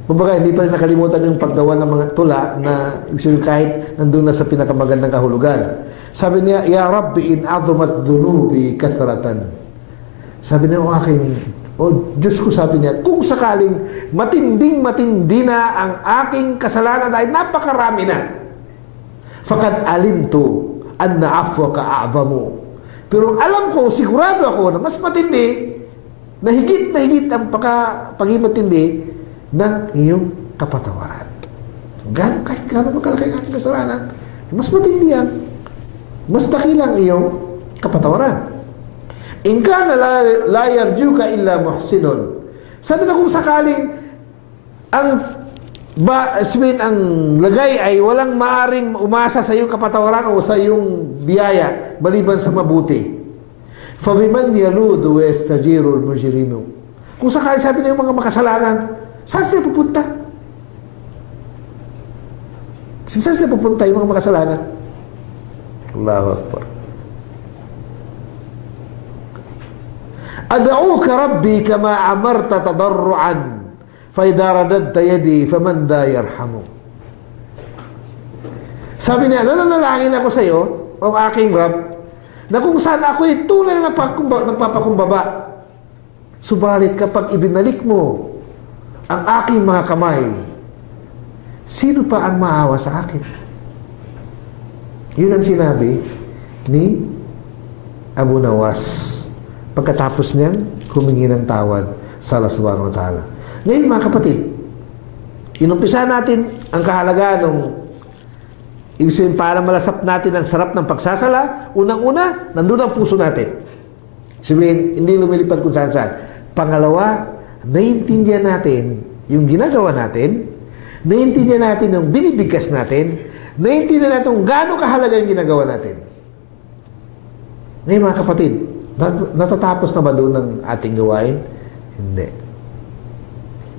Kumbaga, hindi pa rin nakalimutan yung paggawa ng mga tula na kahit nandun na sa pinakamagandang kahulugan. Sabi niya, Ya Rabbi, in azumat dhunubi kathratan. Sabi niya, Diyos ko, sabi niya, kung sakaling matindi na ang aking kasalanan ay napakarami na, fakad alimtu anna afwaka a'zamu. Pero alam ko, sigurado ako na mas matindi, na higit ang pagiging matindi ng iyong kapatawaran. Kahit gano'n makalaki ang aking kasalanan, mas matindi yan. Mas dakilang iyong kapatawaran. In kana la yarjuka illa muhsinun. Sabi na kung sakaling ang lagay ay walang maaring umasa sa iyong kapatawaran o sa iyong biyaya maliban sa mabuti. Fabiman yaludu wa yastajiru al-mujrimu. Kung sakaling sabi na yung mga makasalanan, saan sila pupunta? Saan sila pupunta yung mga makasalanan? Allahu Akbar. Ad'uka Rabbi kama amarta tadarruan fa idza radadta yadi faman da yarhamu. Sabi niya, nananalangin ako sa iyo, o aking Rabb, na kung saan ako'y tunay na nagpapakumbaba. Subalit kapag ibinalik mo ang aking mga kamay, sino pa ang maawa sa akin? Yun ang sinabi ni Abu Nawas pagkatapos niyang humingi ng tawad sa Allah subhanahu wa ta'ala. Ngayon mga kapatid, inumpisa natin ang kahalagahan ng ibig sabihin para malasap natin ang sarap ng pagsasala. Unang-una, nandun ang puso natin. Sabihin, hindi lumilipad kung saan-saan. Pangalawa, naiintindihan natin yung ginagawa natin, naiintindihan natin yung binibigkas natin, naiintindihan natin kung gaano kahalaga yung ginagawa natin. Ngayon mga kapatid, natatapos na ba doon ang ating gawain? Hindi.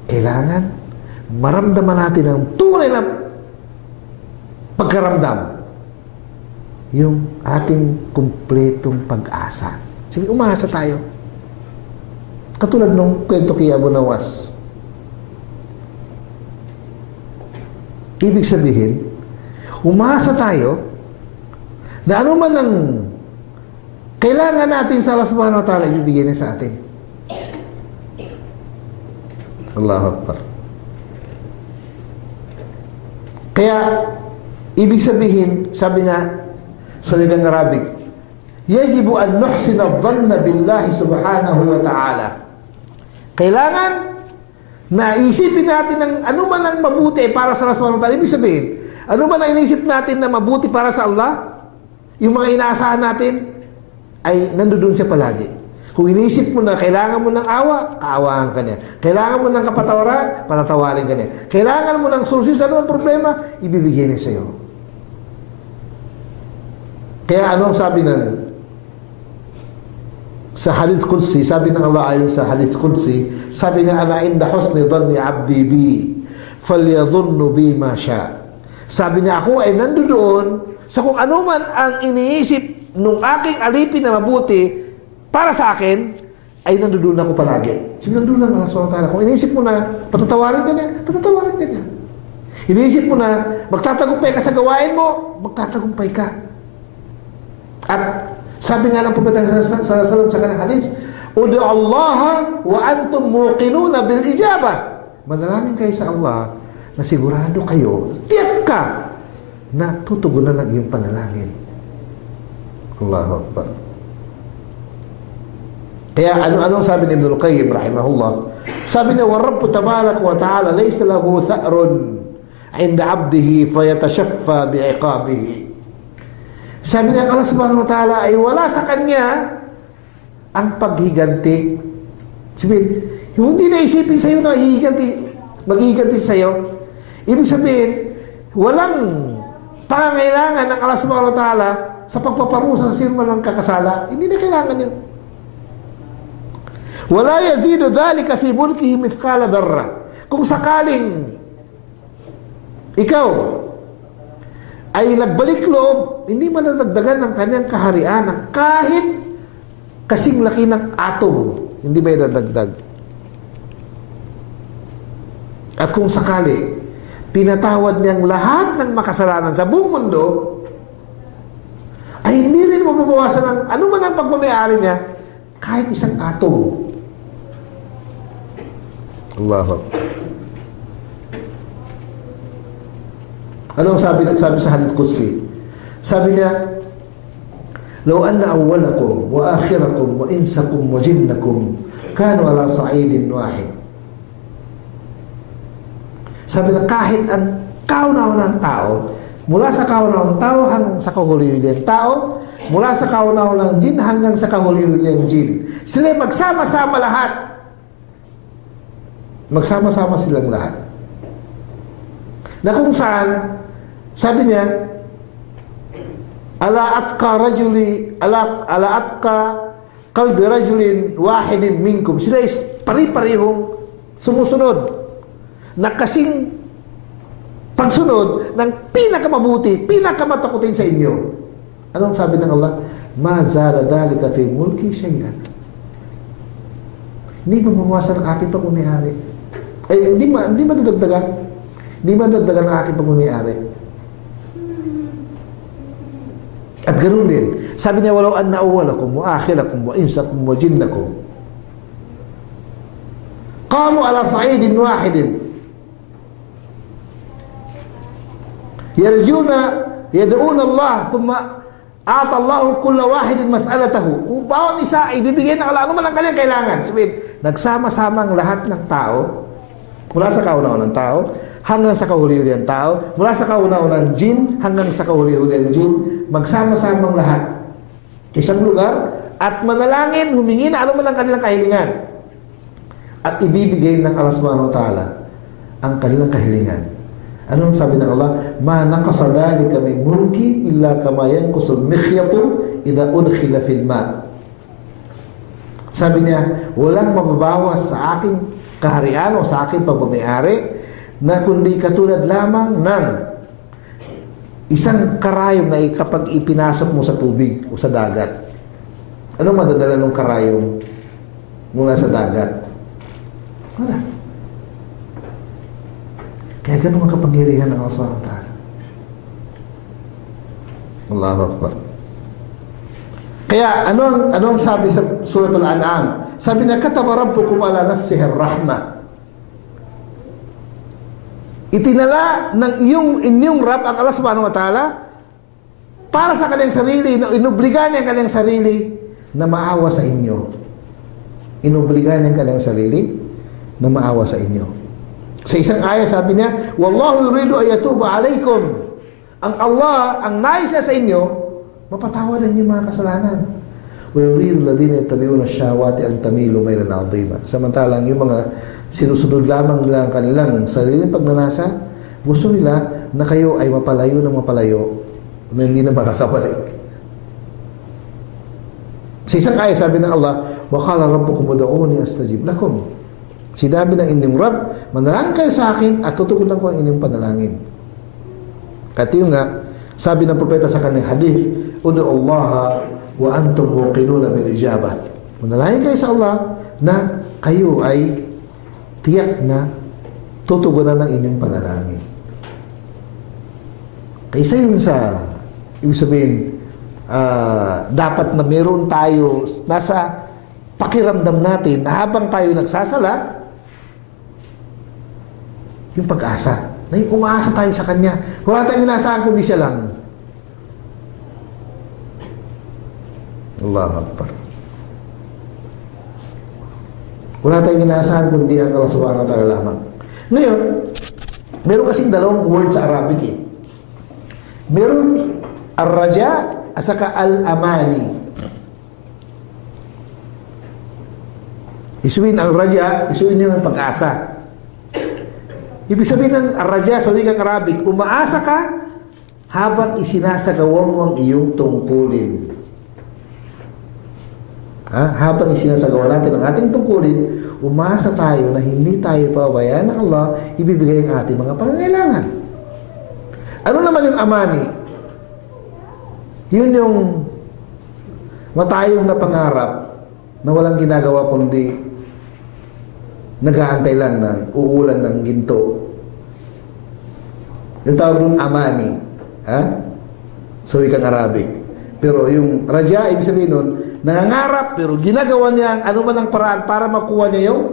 Kailangan maramdaman natin ang tunay na pagkaramdam, yung ating kumpletong pag-asa. Sige, umasa tayo. Katulad nung kwento kay Abu Nawas. Ibig sabihin, umasa tayo na ano man ang kailangan natin sa Allah subhanahu wa ta'ala, ibibigay niya sa atin. Allahu Akbar. Kaya, ibig sabihin, sabi nga sa wikang Arabic, yajibu an nuhsina adh-dhanna billahi subhanahu wa ta'ala. Kailangan na isipin natin ng anuman ang mabuti para sa Allah subhanahu wa ta'ala. Ibig sabihin, anuman ang inisip natin na mabuti para sa Allah, yung mga inaasahan natin, ay nandoon siya palagi. Kung inisip mo na kailangan mo ng awa, kaawaan ka niya. Kailangan mo ng kapatawaran, patatawarin ka niya. Kailangan mo ng solusyon sa anumang problema, ibibigay niya sa iyo. Kaya ano ang sabi sa Hadith Qudsi, sabi ng Allah ayon sa Hadith Qudsi, sabi niya, ana inda husni dhanni abdi bi, falyadhunnu bi ma sha. Sabi niya, ako ay nandoon sa kung ano man ang iniisip nung aking alipin na mabuti para sa akin, ay nandoon ako palagi. Sabi, nandoon lang Allah subhanahu wa ta'ala. Kung inisip mo na patatawarin ka niya, patatawarin ka niya. Iniisip mo na magtatagumpay ka sa gawain mo, magtatagumpay ka. At sabi nga ng Propeta sallallahu alaihi wasallam sa kanyang hadis, "Ud'u Allah wa antum muqinuna bil ijabah." Manalangin kayo sa Allah na sigurado kayo, tiyak ka na tutugunan ng iyong panalangin. Allahu Akbar. Kaya ano sabi ni Ibnul Qayyim rahimahullah? Sabi niya, "Wa Rabbu tabaraka wa ta'ala laysa lahu tha'run 'inda 'abdihi fayatashaffa bi'iqabihi." Sabi niya, Allah subhanahu wa ta'ala ay wala sa kanya ang paghiganti. Sabihin, hindi na isipin sa'yo na maghiganti sa'yo. Ibig sabihin, walang pangangailangan ng Allah subhanahu wa ta'ala sa pagpaparusa sa sino man ng kakasala. Hindi na kailangan yun. Wala yazidu dhalika fi mulkihi mithqala darra. Kung sakaling ikaw ay nagbalik loob, hindi man nadagdagan ng kanyang kaharian ng kahit kasing laki ng atom, hindi ba nadagdag? At kung sakali pinatawad niyang lahat ng makasalanan sa buong mundo, ay hindi rin mababawasan ng ano man ang pagmamayari niya kahit isang atom. Allahu Akbar. Anong sabi sa hadith qudsi? Sabi niya, "Law anna awwalakum wa akhirakum wa insakum wa jinnakum kanu ala sa'idin wahid." Sabi niya, kahit ang kauna-unang tao, mula sa kauna-unang tao hanggang sa kahuli-huling tao, mula sa kauna-unang jin hanggang sa kahuli-huling jin, sila magsama-sama lahat. Magsama-sama silang lahat. Na kung saan, sabi niya, ala atka qalbi rajulin wahidin minkum. Sila is pari-parihong sumusunod na kasing pagsunod ng pinakamabuti, pinakamatakutin sa inyo. Anong sabi ng Allah? Ma zala dhalika fi mulki shay'an. Hindi mabawasan ang aking pagmamayari. Hindi madadagdagan. Hindi madadagdagan ang aking pagmamayari. At ganoon din, sabi niya, walau anna awwalakum wa akhirakum wa insakum wa jinnakum qamu ala sa'idin wahidin yad'una Allah thumma ata Allah kulla wahidin mas'alatahu. Bawat isa ibibigay ng Allah ano man ang kanyang kailangan. Sabihin, nagsama-sama ang lahat ng tao, mula sa kauna-unang tao hanggang sa kahuli-hulihan tao, mula sa kauna-unang jin hanggang sa kahuli-hulihan jin, magsama-samang lahat isang lugar at manalangin, humingi na ano man ang kanilang kahilingan at ibibigay ng Allah subhanahu wa ta'ala ang kanilang kahilingan. Anong sabi ng Allah? Ma naqasa dhalika min mulki illa kama yanqusul mikhyatu idha udkhila fil ma. Sabi niya, walang mababawas sa aking kaharian o sa aking pagmamayari na kundi katulad lamang ng isang karayom na kapag ipinasok mo sa tubig o sa dagat. Ano madadala ng karayom mula sa dagat? Wala. Kaya ganun ang kapangyarihan ng Allah subhanahu wa ta'ala. Allahu Akbar. Kaya ano ang sabi sa Suratul An'am? Sabi niya, kataba rabbukum ala nafsihi ar-rahmah. Itinala ng inyong Rabb ang Allah subhanahu wa ta'ala para sa kanyang sarili, inubligan niya ang kanyang sarili na maawa sa inyo. Inubligan niya ang kanyang sarili na maawa sa inyo. Sa isang aya sabi niya, wallahu yuridu an yatuba alaykum. Ang Allah, ang nais niya sa inyo, mapatawad ang inyong mga kasalanan. Wa yuridu alladhina yattabi'una ash-shahawati an tamilu maylan 'azima. Samantalang yung mga sinusunod lamang nila ang kanilang sariling pagnanasa, gusto nila na kayo ay mapalayo ng mapalayo na hindi na makakabalik. Sa isang aya sabi ng Allah, wa qala rabbukum ud'uni astajib lakum. Sinabi ng inyong Rabb, manalangin kayo sa akin at tutugunan ko ang inyong panalangin. At yun nga, sabi ng propeta sa kanyang hadith, ud'u Allah wa antum muqinuna bil ijabah. Manalangin kayo sa Allah na kayo ay tiyak na tutugunan ng inyong panalangin. Kaysa yun sa, ibig sabihin, dapat na meron tayo nasa pakiramdam natin na habang tayo nagsasala, yung pag-asa. Na yung umaasa tayo sa Kanya. Wala tayong inaasahan kundi siya lang. Allahu Akbar. Wala tayong inaasahan kundi ang Allah subhanahu wa ta'ala lamang. Ngayon, meron kasing dalawang word sa Arabic eh. Meron ar-raja at saka al-amani. Isuin ang raja, isuin yun ang pag-asa. Ibig sabihin ng ar-raja sa wikang Arabic, umaasa ka habang isinasagawa mo ang iyong tungkulin. Habang isinasagawa natin ang ating tungkulin, umasa tayo na hindi tayo pabayaan ng Allah, ibibigay ang ating mga pangangailangan. Ano naman yung amani? Yun yung matayong na pangarap na walang ginagawa kundi nag-aantay lang ng uulan ng ginto. Yung tawag ng amani. Sa wikang Arabic. Pero yung raja, ibig sabihin nun, nangangarap pero ginagawa niya ang anuman ang paraan para makuha niya yung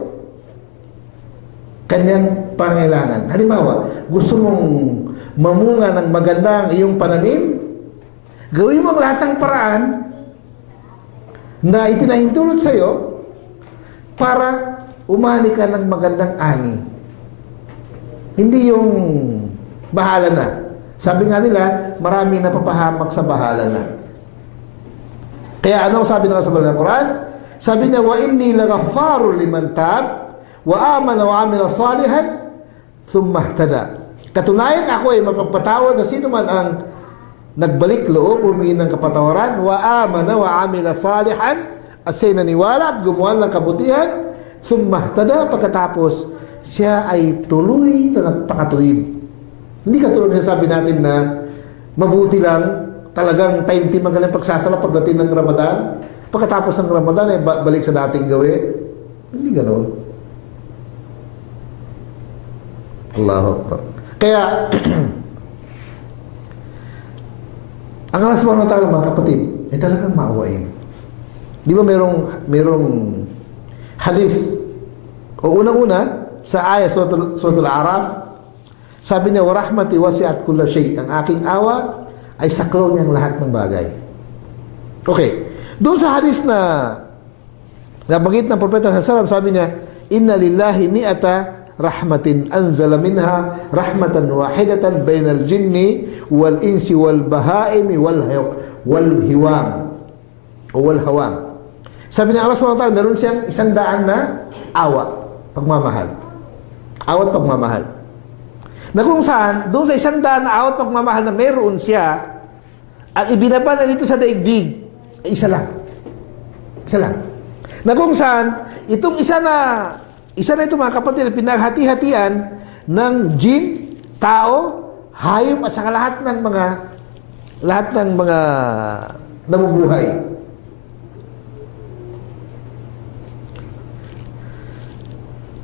kanyang pangailangan. Halimbawa, gusto mong mamunga ng magandang iyong pananim, gawin mo ang lahat ng paraan na ipinahintulot sa iyo para umani ka ng magandang ani. Hindi yung bahala na. Sabi nga nila, maraming napapahamak sa bahala na. Kaya ano sabi ng sa Quran? Sabi niya, wa inni laghaffarun liman tab wa amana wa amila salihan thumma ihtada. Katunayan ako ay mapagpatawad sa sino man ang nagbalik loob, humingi ng kapatawaran, wa amana wa amila salihan, at siya'y naniwala at gumawa ng kabutihan, thumma ihtada, pagkatapos siya ay tuloy na nagpakatuwid. Hindi katulad na sabi natin na mabuti lang, talagang time team ang galing pagsasala pagdating ng Ramadan. Pagkatapos ng Ramadan ay balik sa dating gawin. Hindi ganoon. Allahu Akbar. Kaya ang Allah subhanahu wa ta'ala, mga kapatid, ay talagang maawain. Di ba merong hadis o unang-una sa ayat suratul Araf, sabi niya, wa rahmati wasi'at kulla shay', ang aking awa ay saklaw niyang lahat ng bagay. Okay. Doon sa hadis na nabanggit ng propeta sallallahu alaihi wasallam, sabi niya, inna lillahi mi'ata rahmatin anzala minha rahmatan wahidatan bainal jinni wal insi wal bahaimi wal hiwam o wal hawam. Sabi niya Allah subhanahu wa ta'ala, meron siyang 100 na awa, pagmamahal. Awat pagmamahal. Na kung saan, doon sa 100 na awat pagmamahal na meron siya, ang ibinaba na dito sa daigdig, ay isa lang. Isa lang. Na kung saan, itong isa na ito mga kapatid, pinaghati-hatian ng jin, tao, hayop at saka lahat ng mga nabubuhay.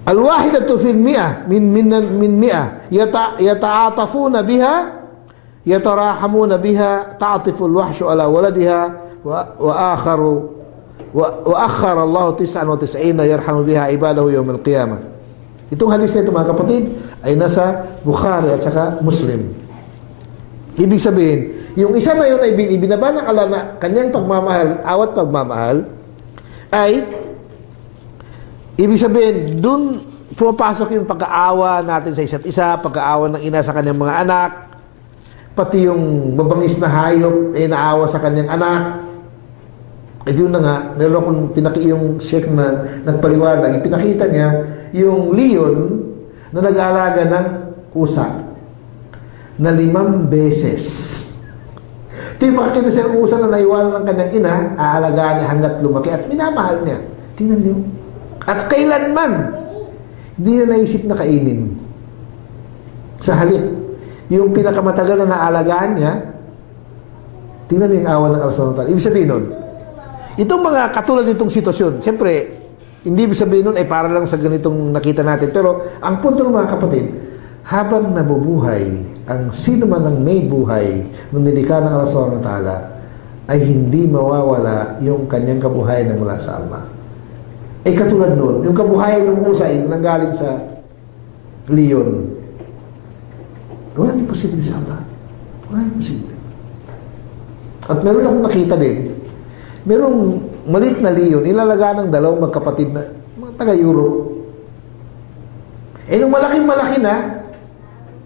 Al-wahidatu fil mi'ah min mi'ah yata'atafuna biha yatarahamuna biha ta'atifu al-wahshu ala waladiha wa akhara Allah 99 yarhamu biha ibadahu yawm al-qiyamah. Itong hadis na ito mga kapatid ay nasa Bukhari at saka Muslim. Ibig sabihin, yung isa na yun ay ibinaba ng Allah na kanyang pagmamahal, awat pagmamahal, ay ibig sabihin, dun pumapasok yung pag-aawa natin sa isa't isa, pag-aawa ng ina sa kanyang mga anak, pati yung mabangis na hayop ay naawa sa kanyang anak. Eh yun na nga, meron akong yung sheikh na nagpaliwanag, ipinakita niya yung leon na nag-aalaga ng usa na 5 beses. Ito yung makakita siya ng usa na naiwanan ng kanyang ina, aalagaan niya hanggat lumaki at minamahal niya. Tingnan niyo. At kailanman hindi na naisip na kainin. Sa halip, yung pinakamatagal na naalagaan niya, tingnan mo yung awa ng Allah subhanahu wa ta'ala. Ibig sabihin nun, itong mga katulad nitong sitwasyon, siyempre, hindi ibig sabihin nun ay para lang sa ganitong nakita natin. Pero ang punto ng mga kapatid, habang nabubuhay ang sino man ang may buhay nung nilikha ng Allah subhanahu wa ta'ala ay hindi mawawala yung kanyang kabuhayan na mula sa Allah. Katulad nun, yung kabuhayan ng usay na nanggaling sa leon. Walang imposible sa Allah. Walang imposible. At meron akong nakita din, merong maliit na leon, ilalaga ng dalawang magkapatid na mga taga-Europe. Nung malaki-malaki na,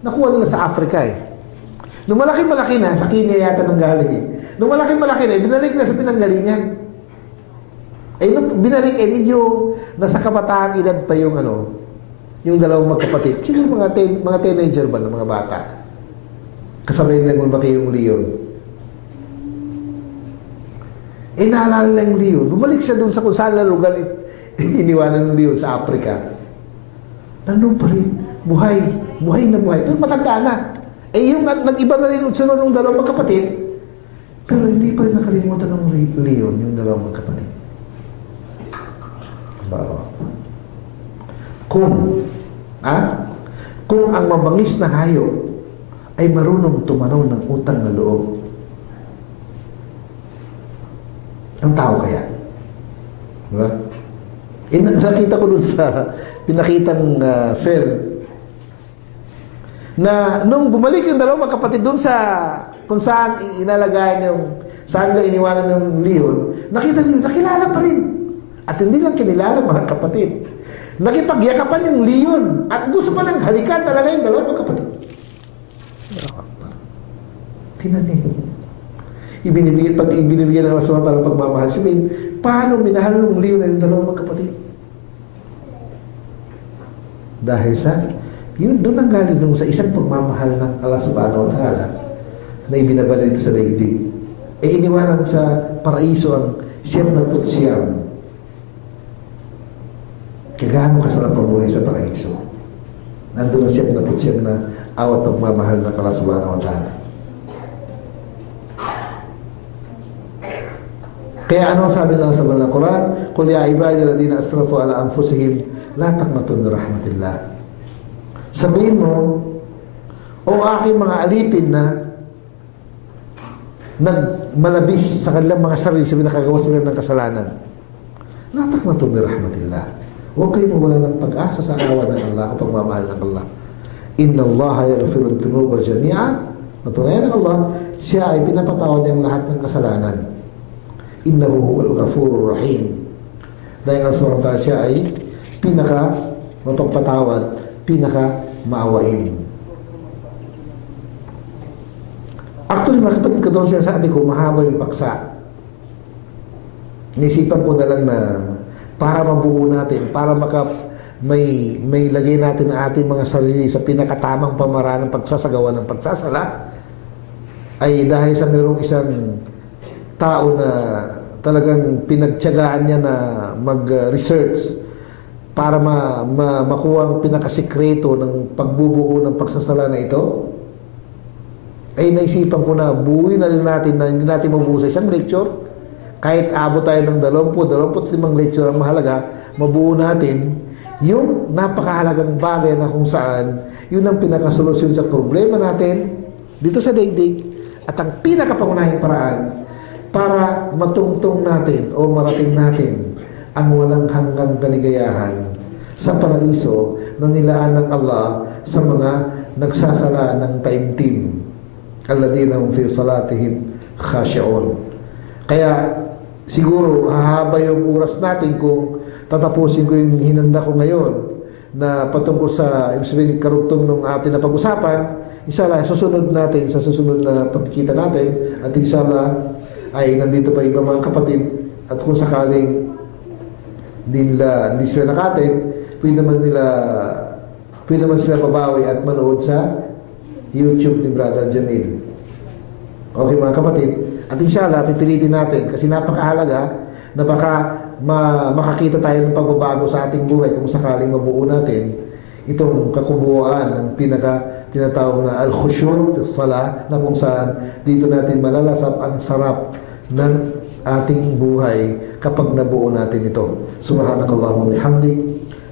nakuha nila sa Africa Nung malaki-malaki na, sa Kenya yata nang galing Nung malaki-malaki na, binalik na sa pinanggalingan. Nung binalik, medyo nasa kabataan edad pa yung yung dalawang magkapatid. Siguro mga teenager ba ng mga bata. Kasabay nilang lumaki yung leon. Naalala lang yung leon. Bumalik siya doon sa kung saan na lugar iniwanan ng leon sa Africa. Nandun pa rin. Buhay. Buhay na buhay. Pero matanda na. Yung nag-iba na rin utsunod ng dalawang magkapatid. Pero hindi pa rin nakalimutan ng leon yung dalawang magkapatid. Kung ang mabangis na hayop ay marunong tumanaw ng utang na loob, ang tao kaya? Diba? Nakita ko dun sa pinakitang fair na nung bumalik yung dalawang magkapatid dun sa kung saan inalagayan yung saan nila iniwanan ng leon, nakita nyo, nakilala pa rin. At hindi lang kinilala mga kapatid. Nakipagyakapan yung leon at gusto pa lang halikan talaga yung dalawang magkapatid. Tinanin. Pag ibinibigyan ng Rasul para pagmamahal, sabihin, paano minahal ng leon na yung dalawang magkapatid? Dahil sa yun, doon ang galing nung sa isang pagmamahal ng Allah subhanahu wa ta'ala na ibinabala dito sa daigdig. Iniwanan sa paraiso ang siyam na putsiyam. Kagano kasarap ang buhay sa paraiso. Nandun ang siyam na putsiyam na awat pagmamahal ng Allah subhanahu wa ta'ala. Kaya ano ang sabi ng sa banal na Quran? Qul ya ibadi alladhina asrafu ala anfusihim la taqnatu min rahmatillah. Sabihin mo, o aking mga alipin na nagmalabis sa kanilang mga sarili sa pinakagawa sila ng kasalanan, la taqnatu min rahmatillah. Huwag kayo mawala ng pag-asa sa awa ng Allah o pagmamahal ng Allah. Inna Allah yaghfiru dhunuba jami'an. Natunayan ng Allah, siya ay pinapatawad ng lahat ng kasalanan. Innahu huwal ghafurur rahim. Dahil ang subhanahu wa ta'ala siya ay pinaka mapagpatawad, pinaka maawain. Actually, mga kapatid ko doon sinasabi ko, mahaba yung paksa. Nisipan ko na lang na para mabuo natin, para may lagay natin ang ating mga sarili sa pinakatamang pamaraan ng pagsasagawa ng pagsasala, ay dahil sa mayroong isang tao na talagang pinagtiyagaan niya na mag-research para makuha ang pinakasikreto ng pagbubuo ng pagsasala na ito, ay naisipan ko na buuin na rin natin na hindi natin mabuo sa isang lecture. Kahit abot tayo ng 20-25 lecture, ang mahalaga, mabuo natin yung napakahalagang bagay na kung saan yun ang pinakasolusyon sa problema natin dito sa daigdig at ang pinakapangunahing paraan para matungtong natin o marating natin ang walang hanggang kaligayahan sa paraiso na nilaan ng Allah sa mga nagsasala ng taimtim, alladhina hum fi salatihim khashi'un. Kaya siguro hahaba yung oras natin kung tatapusin ko yung hinanda ko ngayon na patungkol sa ibig sabihin karugtong ng atin na pag-usapan. Inshallah, susunod natin sa susunod na pagkikita natin at inshallah ay nandito pa iba mga kapatid at kung sakaling hindi sila nakatin, pwede naman sila babawi at manood sa YouTube ni Brother Jamil. Okay mga kapatid, at inshallah pipilitin natin kasi napakahalaga na baka makakita tayo ng pagbabago sa ating buhay kung sakaling mabuo natin itong kakubuan ng pinaka tinatawag na al-khushu' fi salah, na kung saan dito natin malalasap ang sarap ng ating buhay kapag nabuo natin ito. Subhanakallahumma wa bihamdik,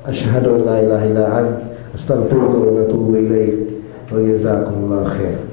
asyhadu an la ilaha illa anta, astaghfiruka wa atubu ilayk. Wa jazakumullah khair.